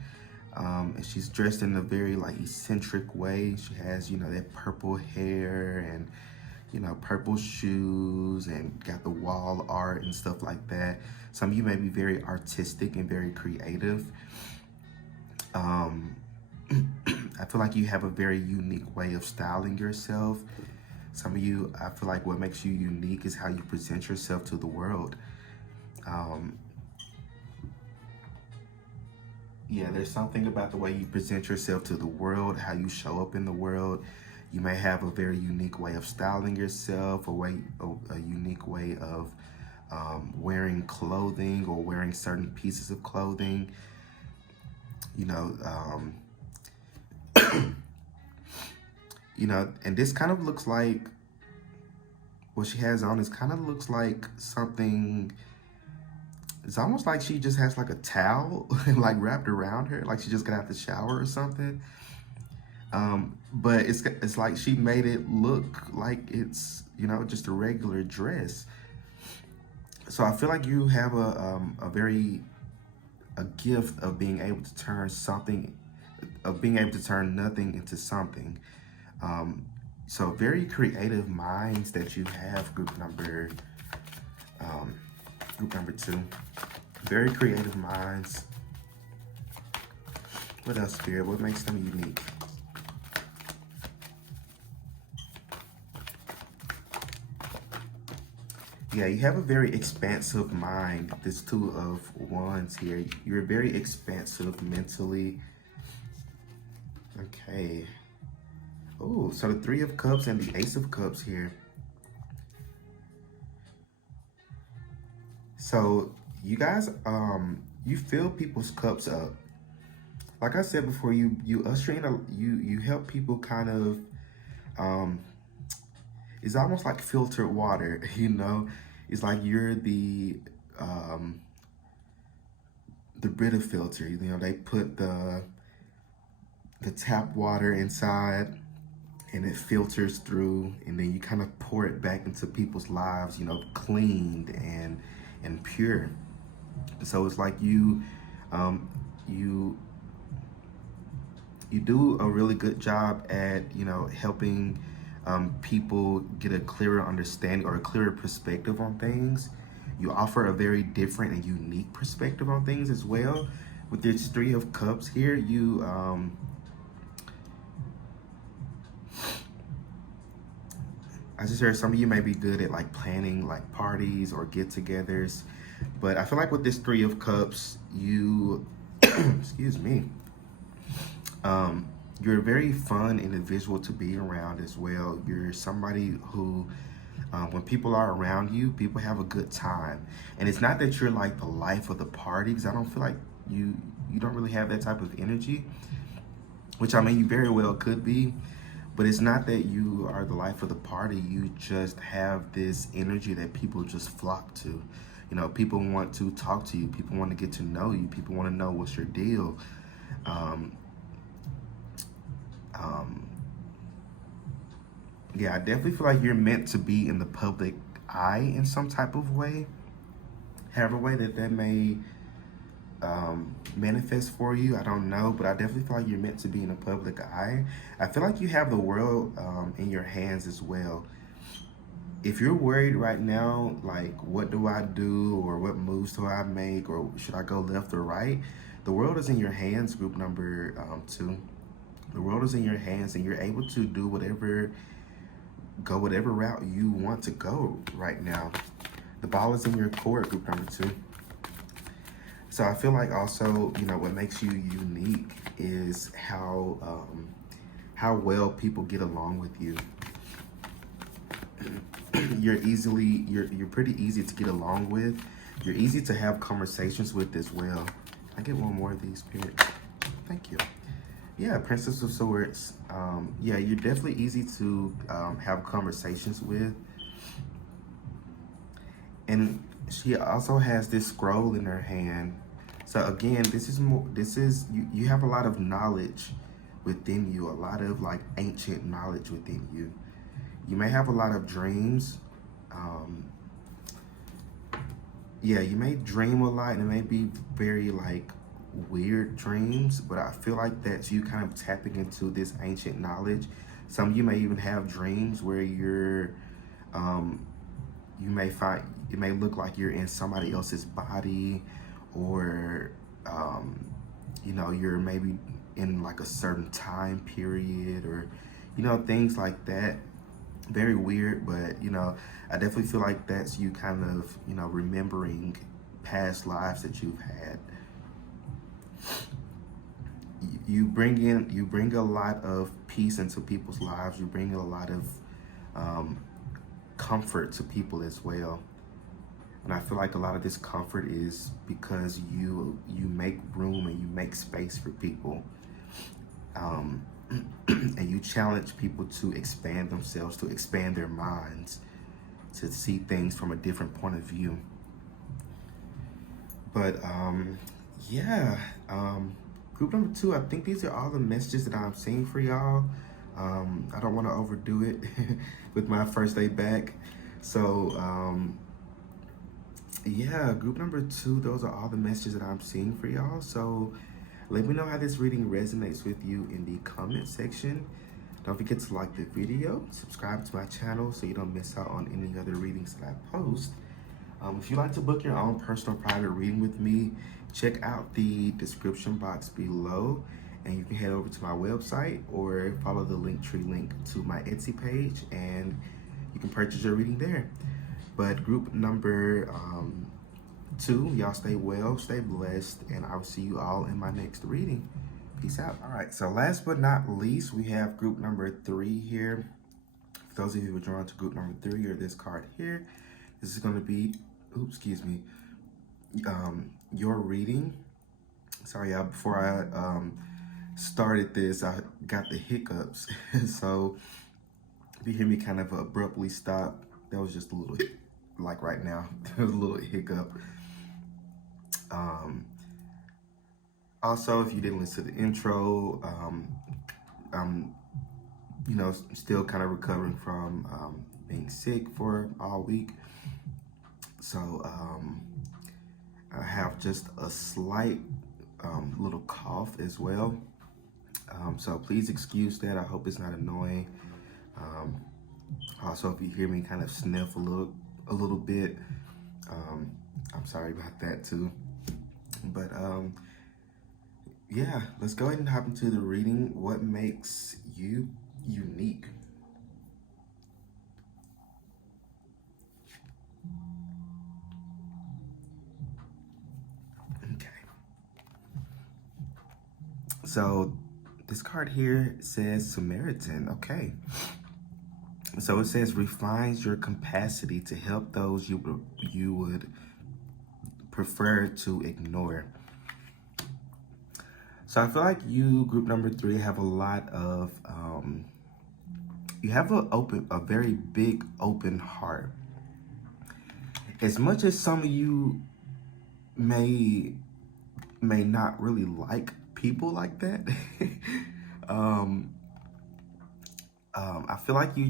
And she's dressed in a very like eccentric way. She has, that purple hair and, purple shoes and got the wall art and stuff like that. Some of you may be very artistic and very creative. I feel like you have a very unique way of styling yourself. Some of you, I feel like what makes you unique is how you present yourself to the world. There's something about the way you present yourself to the world, how you show up in the world. You may have a very unique way of styling yourself, a unique way of wearing clothing or wearing certain pieces of clothing. And this kind of looks like, what she has on is kind of looks like something. It's almost like she just has like a towel like wrapped around her, like she just got out the shower or something. But it's like she made it look like it's, just a regular dress. So I feel like you have a gift of being able to turn nothing into something. So very creative minds that you have, group number 2. Very creative minds. What else, Spirit? What makes them unique? Yeah, you have a very expansive mind. This Two of Wands here. You're very expansive mentally. Okay. Oh, so the Three of Cups and the Ace of Cups here. So you guys, you fill people's cups up. Like I said before, you usher in you help people kind of, it's almost like filtered water, It's like you're the Brita filter. They put the tap water inside and it filters through, and then you kind of pour it back into people's lives, cleaned and pure. So it's like you do a really good job at, helping people get a clearer understanding or a clearer perspective on things. You offer a very different and unique perspective on things as well. With this Three of Cups here, you I just heard some of you may be good at like planning like parties or get-togethers, but I feel like with this Three of Cups, you excuse me, you're a very fun individual to be around as well. You're somebody who, when people are around you, people have a good time. And it's not that you're like the life of the party, because I don't feel like you don't really have that type of energy, which I mean, you very well could be. But it's not that you are the life of the party. You just have this energy that people just flock to. People want to talk to you. People want to get to know you. People want to know what's your deal. Yeah, I definitely feel like you're meant to be in the public eye in some type of way. However way that may manifest for you, I don't know, but I definitely feel like you're meant to be in the public eye. I feel like you have the world in your hands as well. If you're worried right now, like what do I do, or what moves do I make, or should I go left or right, the world is in your hands, group number 2. The world is in your hands, and you're able to do whatever route you want to go right now. The ball is in your court, group number 2. So I feel like also, you know, what makes you unique is how well people get along with you. You're pretty easy to get along with. You're easy to have conversations with as well. I get one more of these, Spirit. Thank you. Yeah, Princess of Swords. Yeah, you're definitely easy to have conversations with. And she also has this scroll in her hand. So again, you have a lot of knowledge within you, a lot of like ancient knowledge within you. You may have a lot of dreams. Um, yeah, you may dream a lot and it may be very like weird dreams, but I feel like that's you kind of tapping into this ancient knowledge. Some of you may even have dreams where um, you may find, it may look like you're in somebody else's body, or you know, you're maybe in like a certain time period, or you know, things like that. Very weird, but you know, I definitely feel like that's you kind of, you know, remembering past lives that you've had. You bring a lot of peace into people's lives. You bring a lot of um, comfort to people as well. And I feel like a lot of this comfort is because you make room and you make space for people. Um, and you challenge people to expand themselves, to expand their minds, to see things from a different point of view. But yeah, group number 2, I think these are all the messages that I'm seeing for y'all. I don't want to overdo it with my first day back. So yeah, group number 2, those are all the messages that I'm seeing for y'all. So let me know how this reading resonates with you in the comment section. Don't forget to like the video, subscribe to my channel so you don't miss out on any other readings that I post. If you'd like to book your own personal private reading with me, check out the description box below, and you can head over to my website or follow the Linktree link to my Etsy page, and you can purchase your reading there. But group number 2, y'all stay well, stay blessed, and I will see you all in my next reading. Peace out. All right, so last but not least, we have group number 3 here. For those of you who are drawn to group number 3 or this card here, this is going to be, your reading. Sorry, y'all, before I started this, I got the hiccups. So if you hear me kind of abruptly stop, that was just a little, like right now, there was a little hiccup. Also, if you didn't listen to the intro, I'm, you know, still kind of recovering from being sick for all week. So I have just a slight little cough as well. So please excuse that. I hope it's not annoying. Also, if you hear me kind of sniff a little bit, I'm sorry about that too. But yeah, let's go ahead and hop into the reading. What makes you unique? Okay. So this card here says Samaritan. Okay. So it says refines your capacity to help those you would prefer to ignore. So I feel like you, group number 3, have a lot of you have a very big open heart. As much as some of you may not really like people like that, I feel like you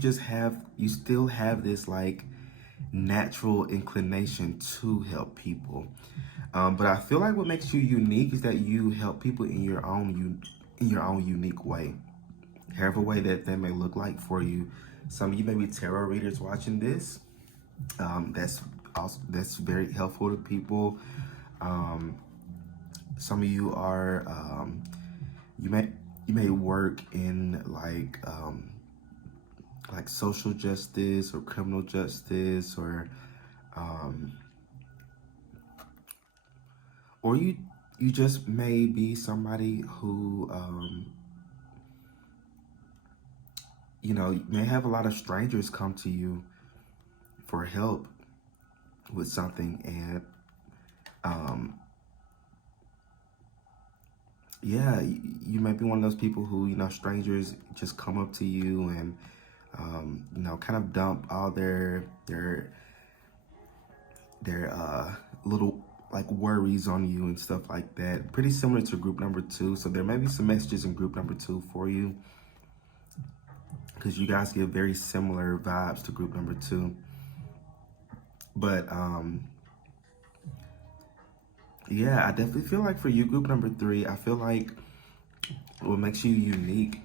still have this like natural inclination to help people. But I feel like what makes you unique is that you help people in your own unique way, however way that may look like for you. Some of you may be tarot readers watching this. That's very helpful to people. Some of you are you may work in like social justice or criminal justice, or or you just may be somebody who you know, you may have a lot of strangers come to you for help with something, and yeah, you might be one of those people who, you know, strangers just come up to you and you know, kind of dump all their little like worries on you and stuff like that. Pretty similar to group number 2. So there may be some messages in group number 2 for you, because you guys give very similar vibes to group number 2. But yeah, I definitely feel like for you, group number 3, I feel like what makes you unique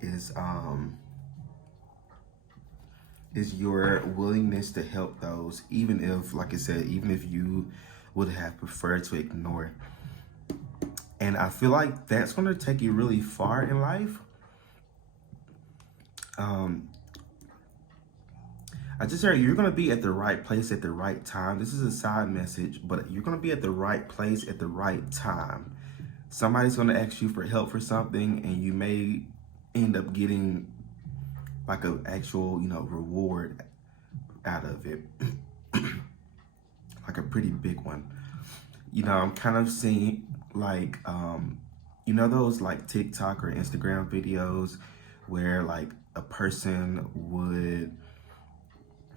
is your willingness to help those, even if, like I said, even if you would have preferred to ignore. And I feel like that's going to take you really far in life. I just heard you're going to be at the right place at the right time. This is a side message, but you're going to be at the right place at the right time. Somebody's going to ask you for help for something, and you may end up getting like an actual, you know, reward out of it. Like a pretty big one. You know, I'm kind of seeing like, you know, those like TikTok or Instagram videos where like a person would,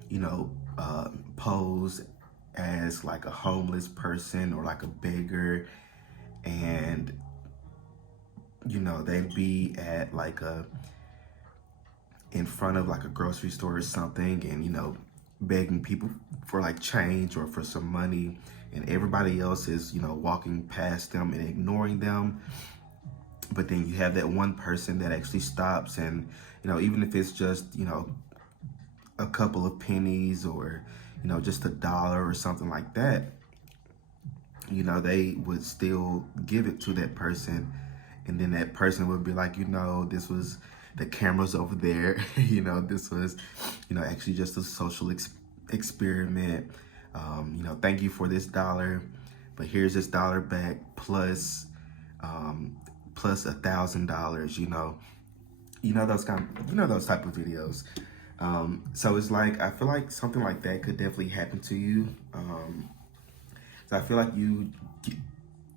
you know, pose as like a homeless person or like a beggar, and, you know, they'd be at like in front of like a grocery store or something, and, you know, begging people for like change or for some money, and everybody else is, you know, walking past them and ignoring them. But then you have that one person that actually stops, and, you know, even if it's just, you know, a couple of pennies or, you know, just $1 or something like that, you know, they would still give it to that person. And then that person would be like, you know, this was, the camera's over there. You know, this was, you know, actually just a social experiment. You know, thank you for this $1, but here's this $1 back plus $1,000. You know those those type of videos. So it's like, I feel like something like that could definitely happen to you. So I feel like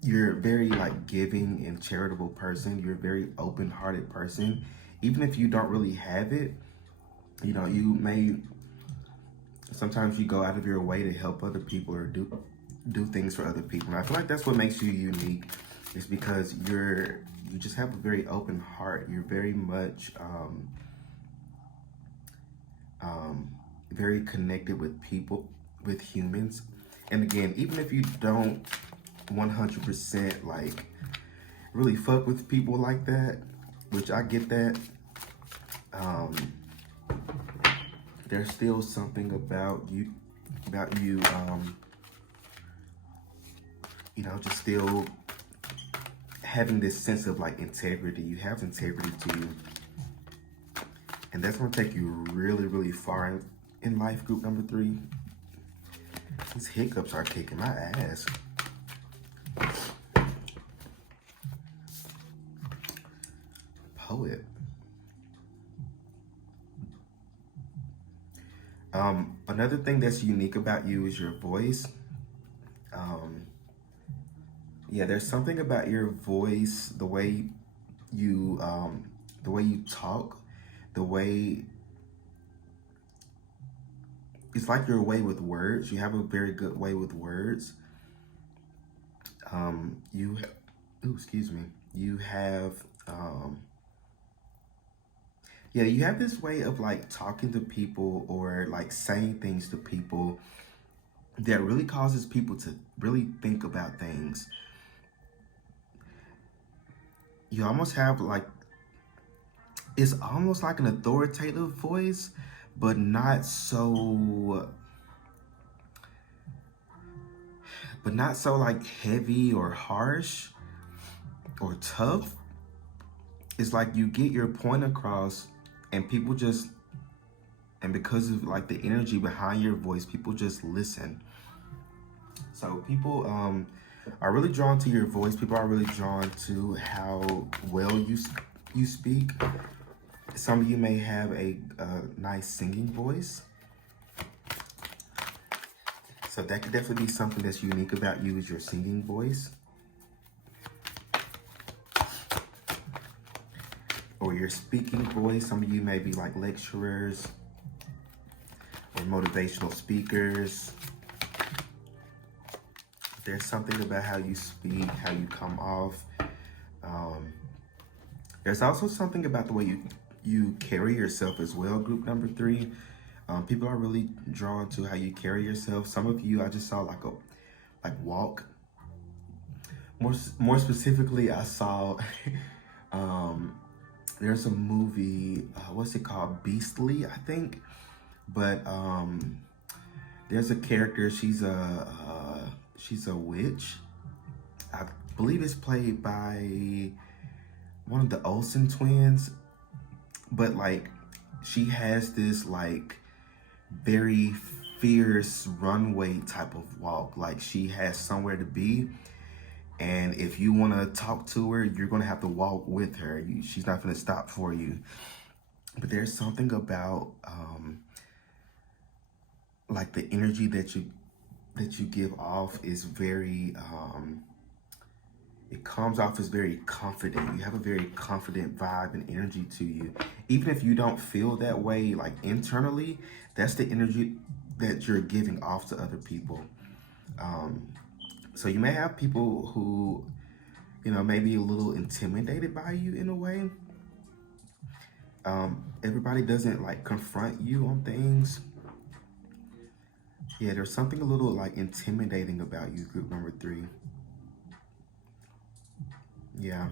you're very like giving and charitable person. You're a very open-hearted person. Even if you don't really have it, you know, you may, sometimes you go out of your way to help other people or do things for other people. And I feel like that's what makes you unique, is because you just have a very open heart. You're very much very connected with people, with humans. And again, even if you don't 100% like really fuck with people like that, which I get that, there's still something about you, you know, just still having this sense of like integrity. You have integrity to you, and that's gonna take you really, really far in life, group number 3. These hiccups are kicking my ass. Poet. Another thing that's unique about you is your voice. Yeah, there's something about your voice, the way you talk, the way, it's like your way with words. You have a very good way with words. Excuse me. You have, yeah, you have this way of like talking to people or like saying things to people that really causes people to really think about things. You almost have like, it's almost like an authoritative voice, but not so like heavy or harsh or tough. It's like you get your point across, and people just, and because of like the energy behind your voice, people just listen. So people are really drawn to your voice. People are really drawn to how well you speak. Some of you may have a nice singing voice. So that could definitely be something that's unique about you, is your singing voice. Or your speaking voice. Some of you may be like lecturers or motivational speakers. There's something about how you speak, how you come off. There's also something about the way you carry yourself as well, group number 3. People are really drawn to how you carry yourself. Some of you, I just saw like walk. More specifically, I saw there's a movie, what's it called? Beastly, I think. But there's a character. She's a witch. I believe it's played by one of the Olsen twins. But like, she has this like very fierce runway type of walk. Like, she has somewhere to be, and if you want to talk to her, you're going to have to walk with her. She's not going to stop for you. But there's something about like the energy that you give off is very it comes off as very confident. You have a very confident vibe and energy to you. Even if you don't feel that way, like internally, that's the energy that you're giving off to other people. So you may have people who, may be a little intimidated by you in a way. Everybody doesn't like confront you on things. Yeah, there's something a little like intimidating about you, group number 3. Yeah.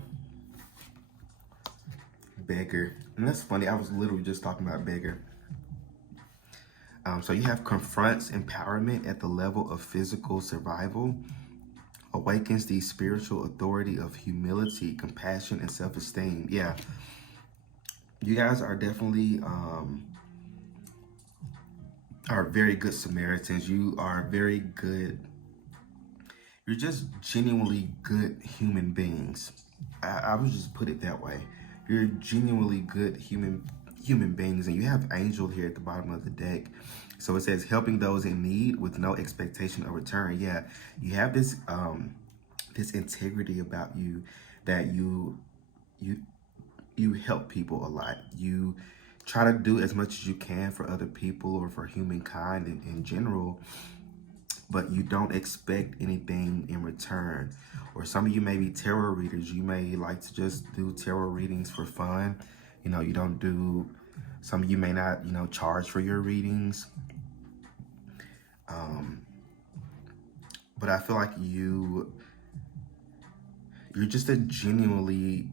Beggar. And that's funny. I was literally just talking about beggar. So you have confronts empowerment at the level of physical survival, awakens the spiritual authority of humility, compassion, and self-esteem. Yeah. You guys are definitely are very good Samaritans. You are very good. You're just genuinely good human beings. I would just put it that way. You're genuinely good human beings, and you have angel here at the bottom of the deck. So it says helping those in need with no expectation of return. Yeah, you have this this integrity about you, that you help people a lot. You try to do as much as you can for other people or for humankind in general, but you don't expect anything in return. Or some of you may be tarot readers. You may like to just do tarot readings for fun. You don't do, some of you may not, charge for your readings. But I feel like you're just a genuinely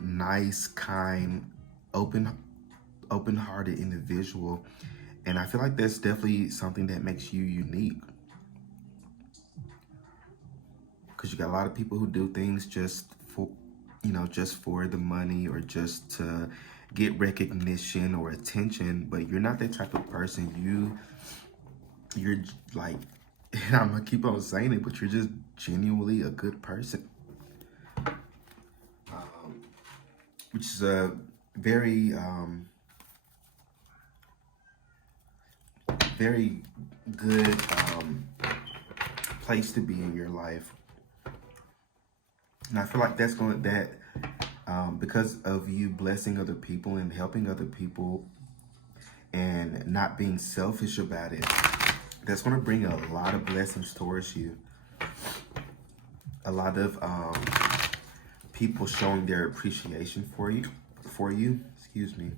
nice, kind, open-hearted individual. And I feel like that's definitely something that makes you unique. Because you got a lot of people who do things just for, just for the money or just to get recognition or attention. But you're not that type of person. You're like, and I'm gonna keep on saying it, but you're just genuinely a good person. Which is a very, very good place to be in your life. And I feel like that's because of you blessing other people and helping other people and not being selfish about it, that's going to bring a lot of blessings towards you. A lot of people showing their appreciation for you. Excuse me.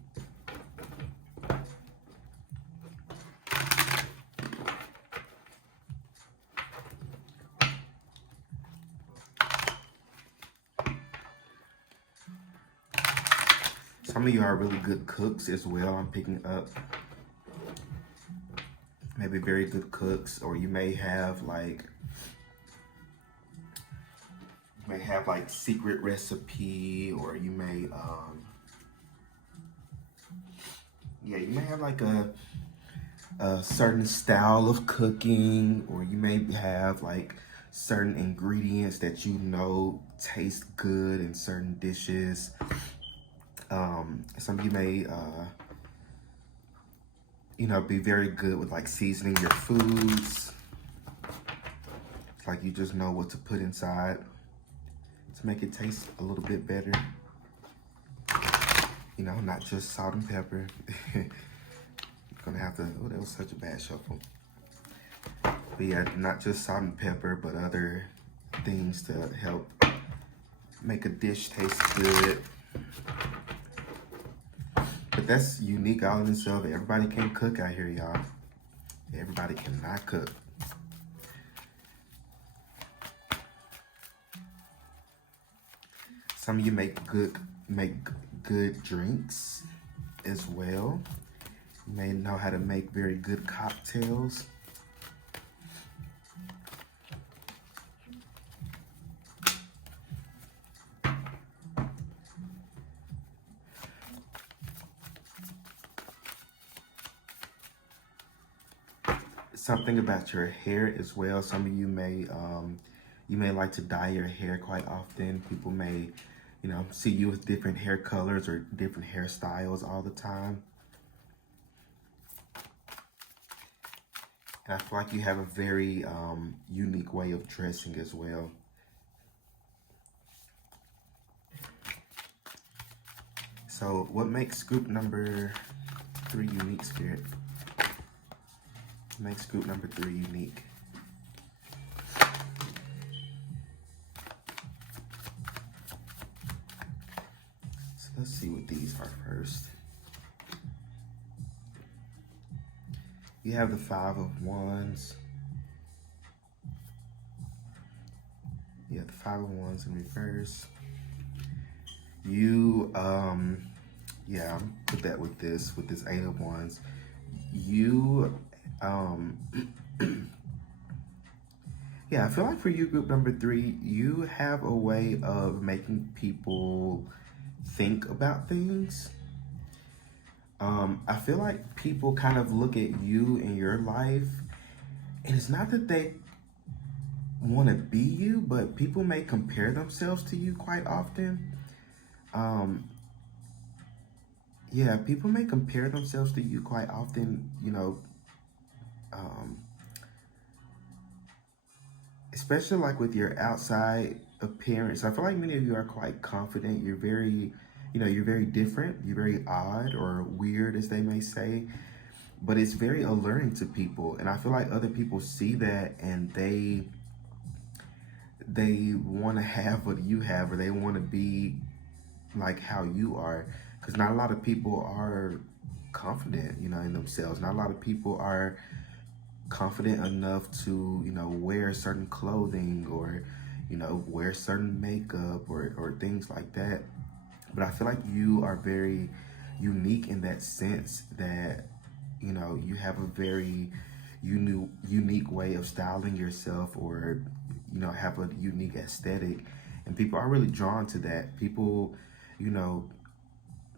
Some of you are really good cooks as well. I'm picking up maybe very good cooks, or you may have like secret recipe, or you may you may have like a certain style of cooking, or you may have like certain ingredients that you know taste good in certain dishes. Some of you may, be very good with like seasoning your foods. It's like you just know what to put inside to make it taste a little bit better. Not just salt and pepper. Gonna have to, oh, that was such a bad shuffle. But yeah, not just salt and pepper, but other things to help make a dish taste good. But that's unique all in itself. Everybody can't cook out here, y'all. Everybody cannot cook. Some of you make good drinks as well. You may know how to make very good cocktails. Something about your hair as well. Some of you may like to dye your hair quite often. People may, see you with different hair colors or different hairstyles all the time. And I feel like you have a very unique way of dressing as well. So what makes group number 3 unique, Spirit? What makes group number 3 unique? So let's see what these are first. You have the 5 of Wands. You have the 5 of Wands in reverse. You, yeah, put that with this 8 of Wands. You, yeah, I feel like for you, group number 3, you have a way of making people think about things. I feel like people kind of look at you in your life, and it's not that they want to be you, but people may compare themselves to you quite often. Yeah, people may compare themselves to you quite often, especially like with your outside appearance. I feel like many of you are quite confident. You're very, you're very different. You're very odd or weird, as they may say, but it's very alluring to people. And I feel like other people see that and they want to have what you have, or they want to be like how you are, because not a lot of people are confident, in themselves. Not a lot of people are confident enough to, wear certain clothing or, wear certain makeup or things like that. But I feel like you are very unique in that sense that, you have a very unique way of styling yourself, or, have a unique aesthetic. And people are really drawn to that. People,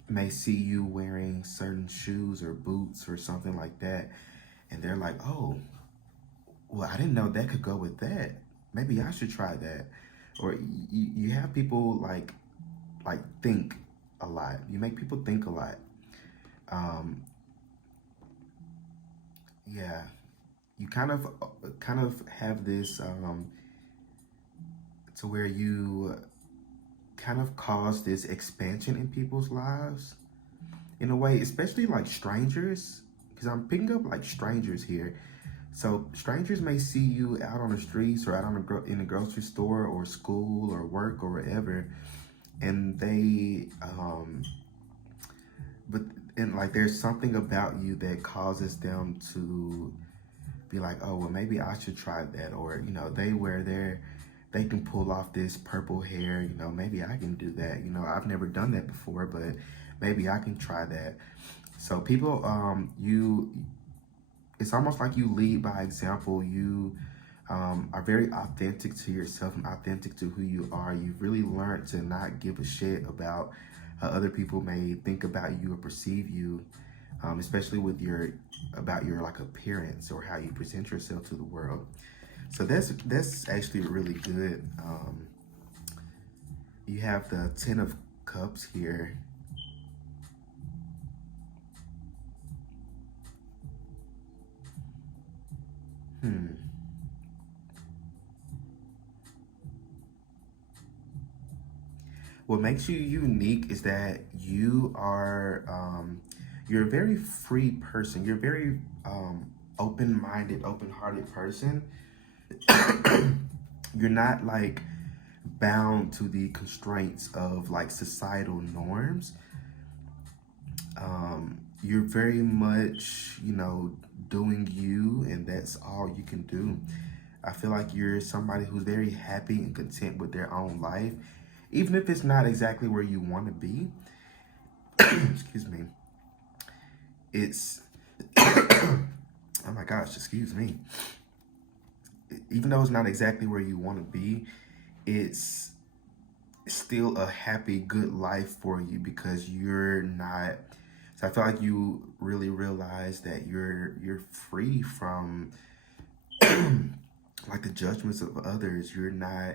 may see you wearing certain shoes or boots or something like that, and they're like, oh, well, I didn't know that could go with that. Maybe I should try that. Or you have people like think a lot. You make people think a lot. Yeah, you kind of have this to where you kind of cause this expansion in people's lives in a way, especially like strangers, because I'm picking up like strangers here. So strangers may see you out on the streets or out on in the grocery store or school or work or wherever, and they like there's something about you that causes them to be like, oh, well, maybe I should try that. Or, they can pull off this purple hair, maybe I can do that. I've never done that before, but maybe I can try that. So people, it's almost like you lead by example. You are very authentic to yourself and authentic to who you are. You've really learned to not give a shit about how other people may think about you or perceive you, especially with your like appearance or how you present yourself to the world. So that's actually really good. You have the Ten of Cups here. What makes you unique is that you're a very free person. You're a very open-minded, open-hearted person. You're not like bound to the constraints of like societal norms. You're very much, doing you, and that's all you can do. I feel like you're somebody who's very happy and content with their own life, even if it's not exactly where you want to be. Excuse me. It's, oh my gosh, excuse me. Even though it's not exactly where you want to be, it's still a happy, good life for you because you're not. So I feel like you really realize that you're free from like the judgments of others. You're not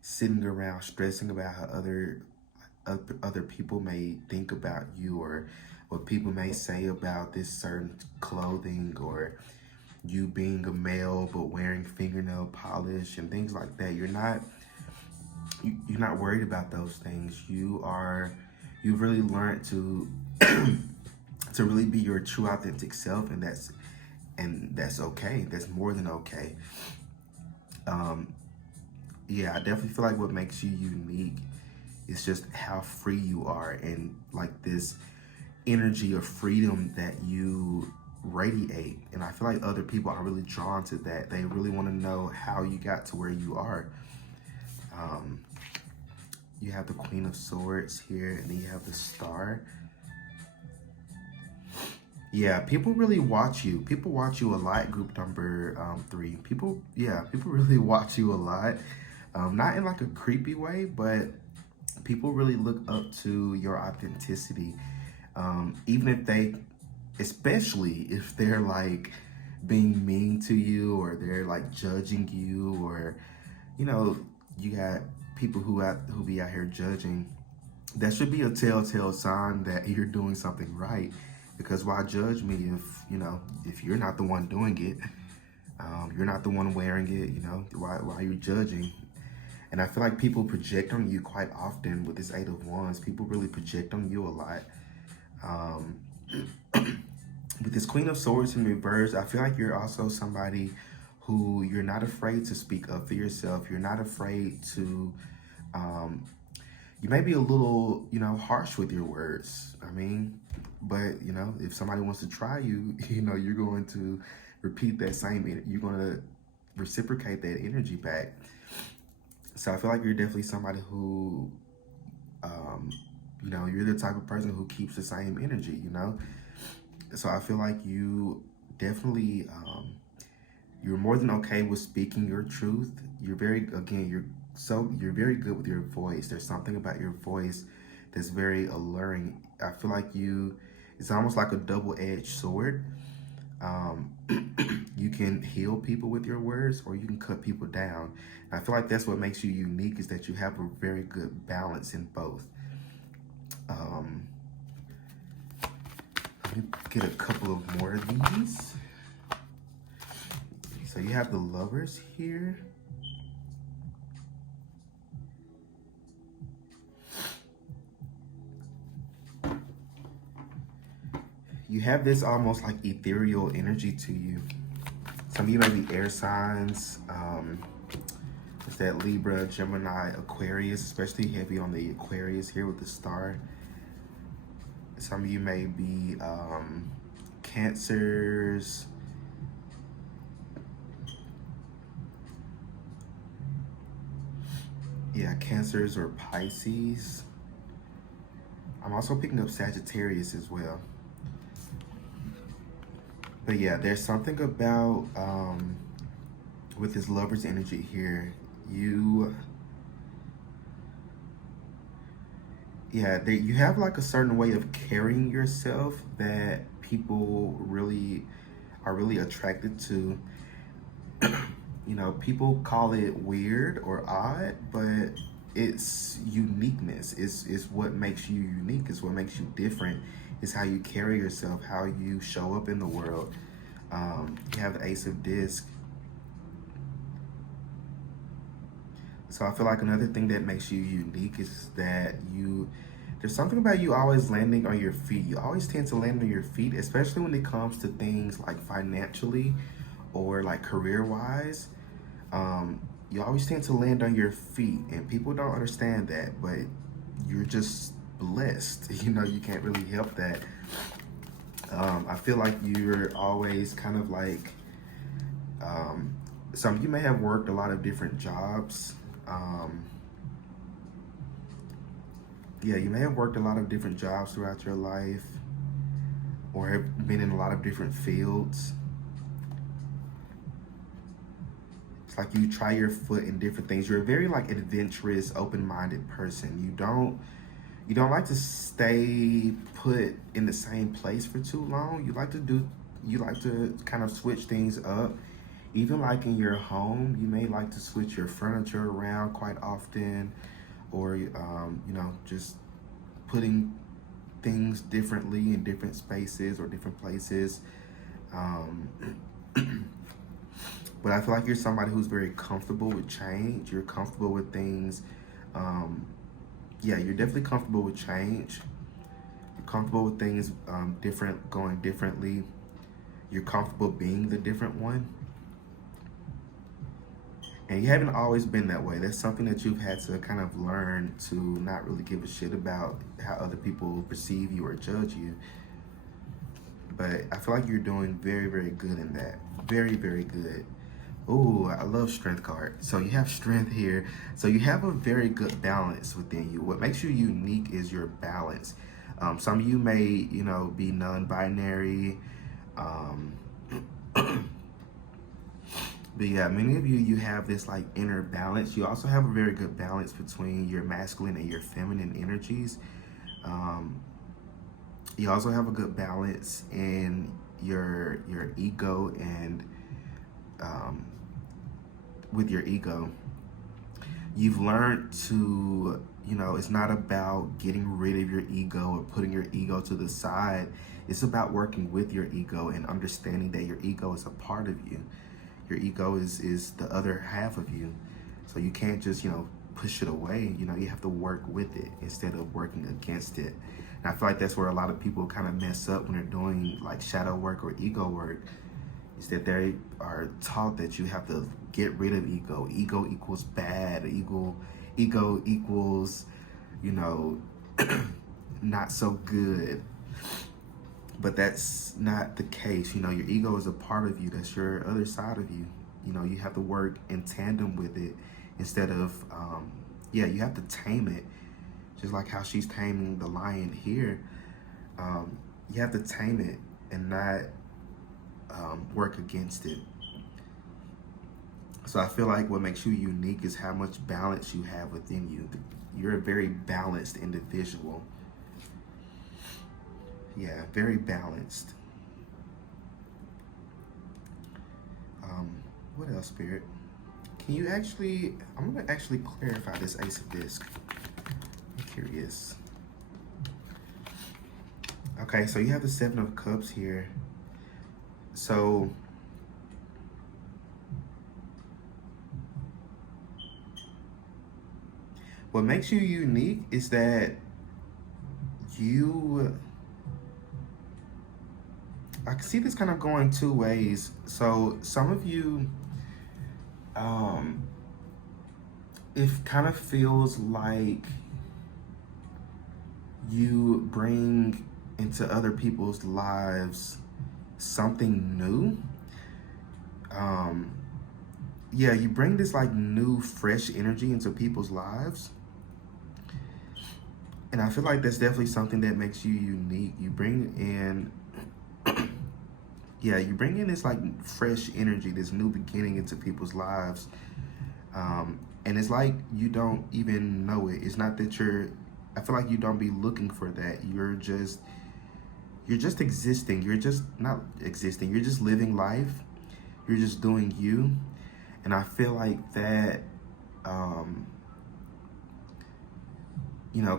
sitting around stressing about how other people may think about you, or what people may say about this certain clothing, or you being a male but wearing fingernail polish and things like that. You're not worried about those things. You've really learned to to really be your true authentic self, and that's okay. That's more than okay. Yeah, I definitely feel like what makes you unique is just how free you are, and like this energy of freedom that you radiate. And I feel like other people are really drawn to that. They really want to know how you got to where you are. You have the Queen of Swords here, and then you have the Star. Yeah, people really watch you. People watch you a lot, group number 3. People really watch you a lot. Not in like a creepy way, but people really look up to your authenticity. Even if especially if they're like being mean to you, or they're like judging you, or, you got people who be out here judging. That should be a telltale sign that you're doing something right. Because why judge me if you're not the one doing it? You're not the one wearing it. Why are you judging? And I feel like people project on you quite often with this Eight of Wands. People really project on you a lot. With this Queen of Swords in reverse, I feel like you're also somebody who you're not afraid to speak up for yourself. You're not afraid to, you may be a little, harsh with your words. But, if somebody wants to try you, you're going to repeat that you're going to reciprocate that energy back. So I feel like you're definitely somebody who, you're the type of person who keeps the same energy, So I feel like you definitely, you're more than okay with speaking your truth. You're very very good with your voice. There's something about your voice that's very alluring. I feel like it's almost like a double-edged sword. You can heal people with your words, or you can cut people down. And I feel like that's what makes you unique, is that you have a very good balance in both. Let me get a couple of more of these. So you have the Lovers here. You have this almost like ethereal energy to you. Some of you may be air signs. It's that Libra, Gemini, Aquarius, especially heavy on the Aquarius here with the Star. Some of you may be Cancers. Yeah, Cancers or Pisces. I'm also picking up Sagittarius as well. But yeah, there's something about, with this Lover's energy here, you have like a certain way of carrying yourself that people are really attracted to. You know, people call it weird or odd, but it's uniqueness. It's what makes you unique. It's what makes you different. It's how you carry yourself, how you show up in the world. You have the Ace of Disc. So I feel like another thing that makes you unique is that there's something about you always landing on your feet. You always tend to land on your feet, especially when it comes to things like financially or like career wise. You always tend to land on your feet, and people don't understand that, but you're just blessed. You know, you can't really help that. I feel like you're always kind of like, you may have worked a lot of different jobs. Yeah, you may have worked a lot of different jobs throughout your life, or have been in a lot of different fields. It's like you try your foot in different things. You're a very like adventurous, open-minded person. You don't like to stay put in the same place for too long. You like to kind of switch things up. Even like in your home, you may like to switch your furniture around quite often, or just putting things differently in different spaces or different places. Um, but I feel like you're somebody who's very comfortable with change. You're comfortable with things. Yeah, you're definitely comfortable with change. You're comfortable with things different, going differently. You're comfortable being the different one. And you haven't always been that way. That's something that you've had to kind of learn to not really give a shit about how other people perceive you or judge you. But I feel like you're doing very, very good in that. Very, very good. Ooh, I love strength card. So you have strength here. So you have a very good balance within you. What makes you unique is your balance. Some of you may, be non-binary. But yeah, many of you have this like inner balance. You also have a very good balance between your masculine and your feminine energies. You also have a good balance in your ego and with your ego. You've learned to, it's not about getting rid of your ego or putting your ego to the side. It's about working with your ego and understanding that your ego is a part of you. Your ego is the other half of you. So you can't just, push it away. You have to work with it instead of working against it. And I feel like that's where a lot of people kind of mess up when they're doing like shadow work or ego work, is that they are taught that you have to get rid of ego. Ego equals bad. Ego equals, not so good. But that's not the case. Your ego is a part of you. That's your other side of you. You have to work in tandem with it instead of, you have to tame it. Just like how she's taming the lion here. You have to tame it and not work against it. So I feel like what makes you unique is how much balance you have within you. You're a very balanced individual. Yeah, very balanced. What else, Spirit? Can you I'm going to actually clarify this Ace of Disc. I'm curious. Okay, so you have the Seven of Cups here. So what makes you unique is that I can see this kind of going two ways. So some of you, it kind of feels like you bring into other people's lives something new. Yeah, you bring this like new, fresh energy into people's lives. And I feel like that's definitely something that makes you unique. You bring in you bring in this like fresh energy, this new beginning into people's lives. And it's like you don't even know it. It's not that I feel like you don't be looking for that. You're just existing. You're just not existing. You're just living life. You're just doing you. And I feel like that,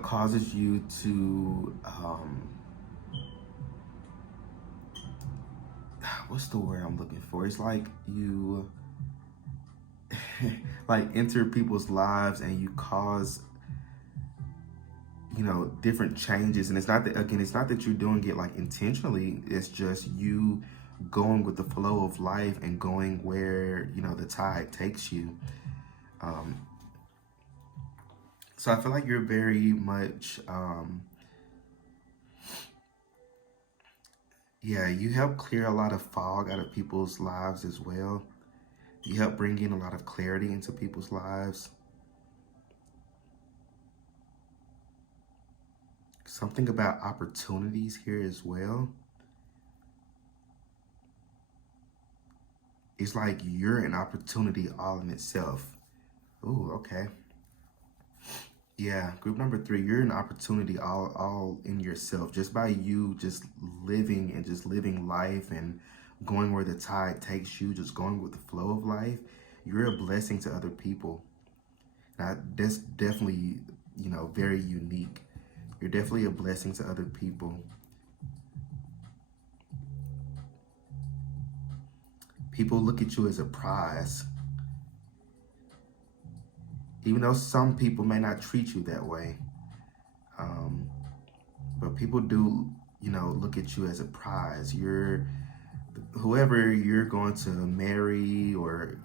causes you to, what's the word I'm looking for? It's like you, like enter people's lives and you cause, different changes. And it's not that, again, it's not that you're doing it like intentionally. It's just you going with the flow of life and going where, the tide takes you. So I feel like you're very much, you help clear a lot of fog out of people's lives as well. You help bring in a lot of clarity into people's lives. Something about opportunities here as well. It's like you're an opportunity all in itself. Ooh, okay. Yeah, group number 3, you're an opportunity all in yourself. Just by you just living life and going where the tide takes you, just going with the flow of life, you're a blessing to other people. Now, that's definitely, very unique. You're definitely a blessing to other people. People look at you as a prize. Even though some people may not treat you that way. But people do, look at you as a prize. You're whoever you're going to marry or,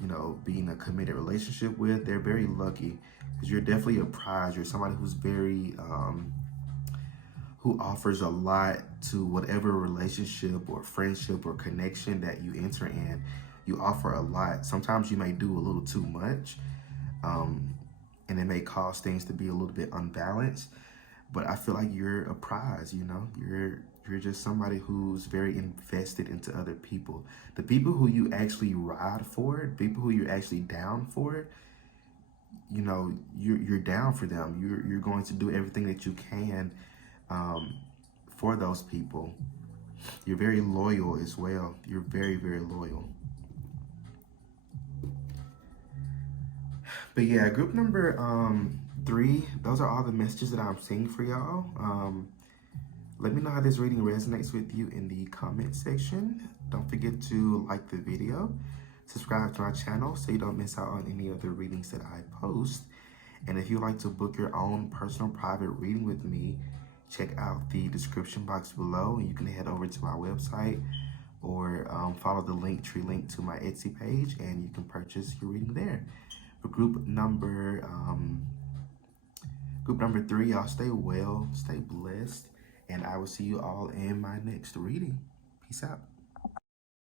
be in a committed relationship with, they're very lucky because you're definitely a prize. You're somebody who's very, who offers a lot to whatever relationship or friendship or connection that you enter in. You offer a lot. Sometimes you may do a little too much, and it may cause things to be a little bit unbalanced. But I feel like you're a prize, you're just somebody who's very invested into other people. The people who you actually ride for, people who you're actually down for, you're down for them. You're going to do everything that you can for those people. You're very loyal as well. You're very, very loyal. But yeah, group number 3, those are all the messages that I'm seeing for y'all. Let me know how this reading resonates with you in the comment section. Don't forget to like the video, subscribe to my channel so you don't miss out on any other readings that I post. And if you'd like to book your own personal private reading with me, check out the description box below, and you can head over to my website or follow the Linktree link to my Etsy page, and you can purchase your reading there. For group number 3, y'all stay well, stay blessed, and I will see you all in my next reading. Peace out.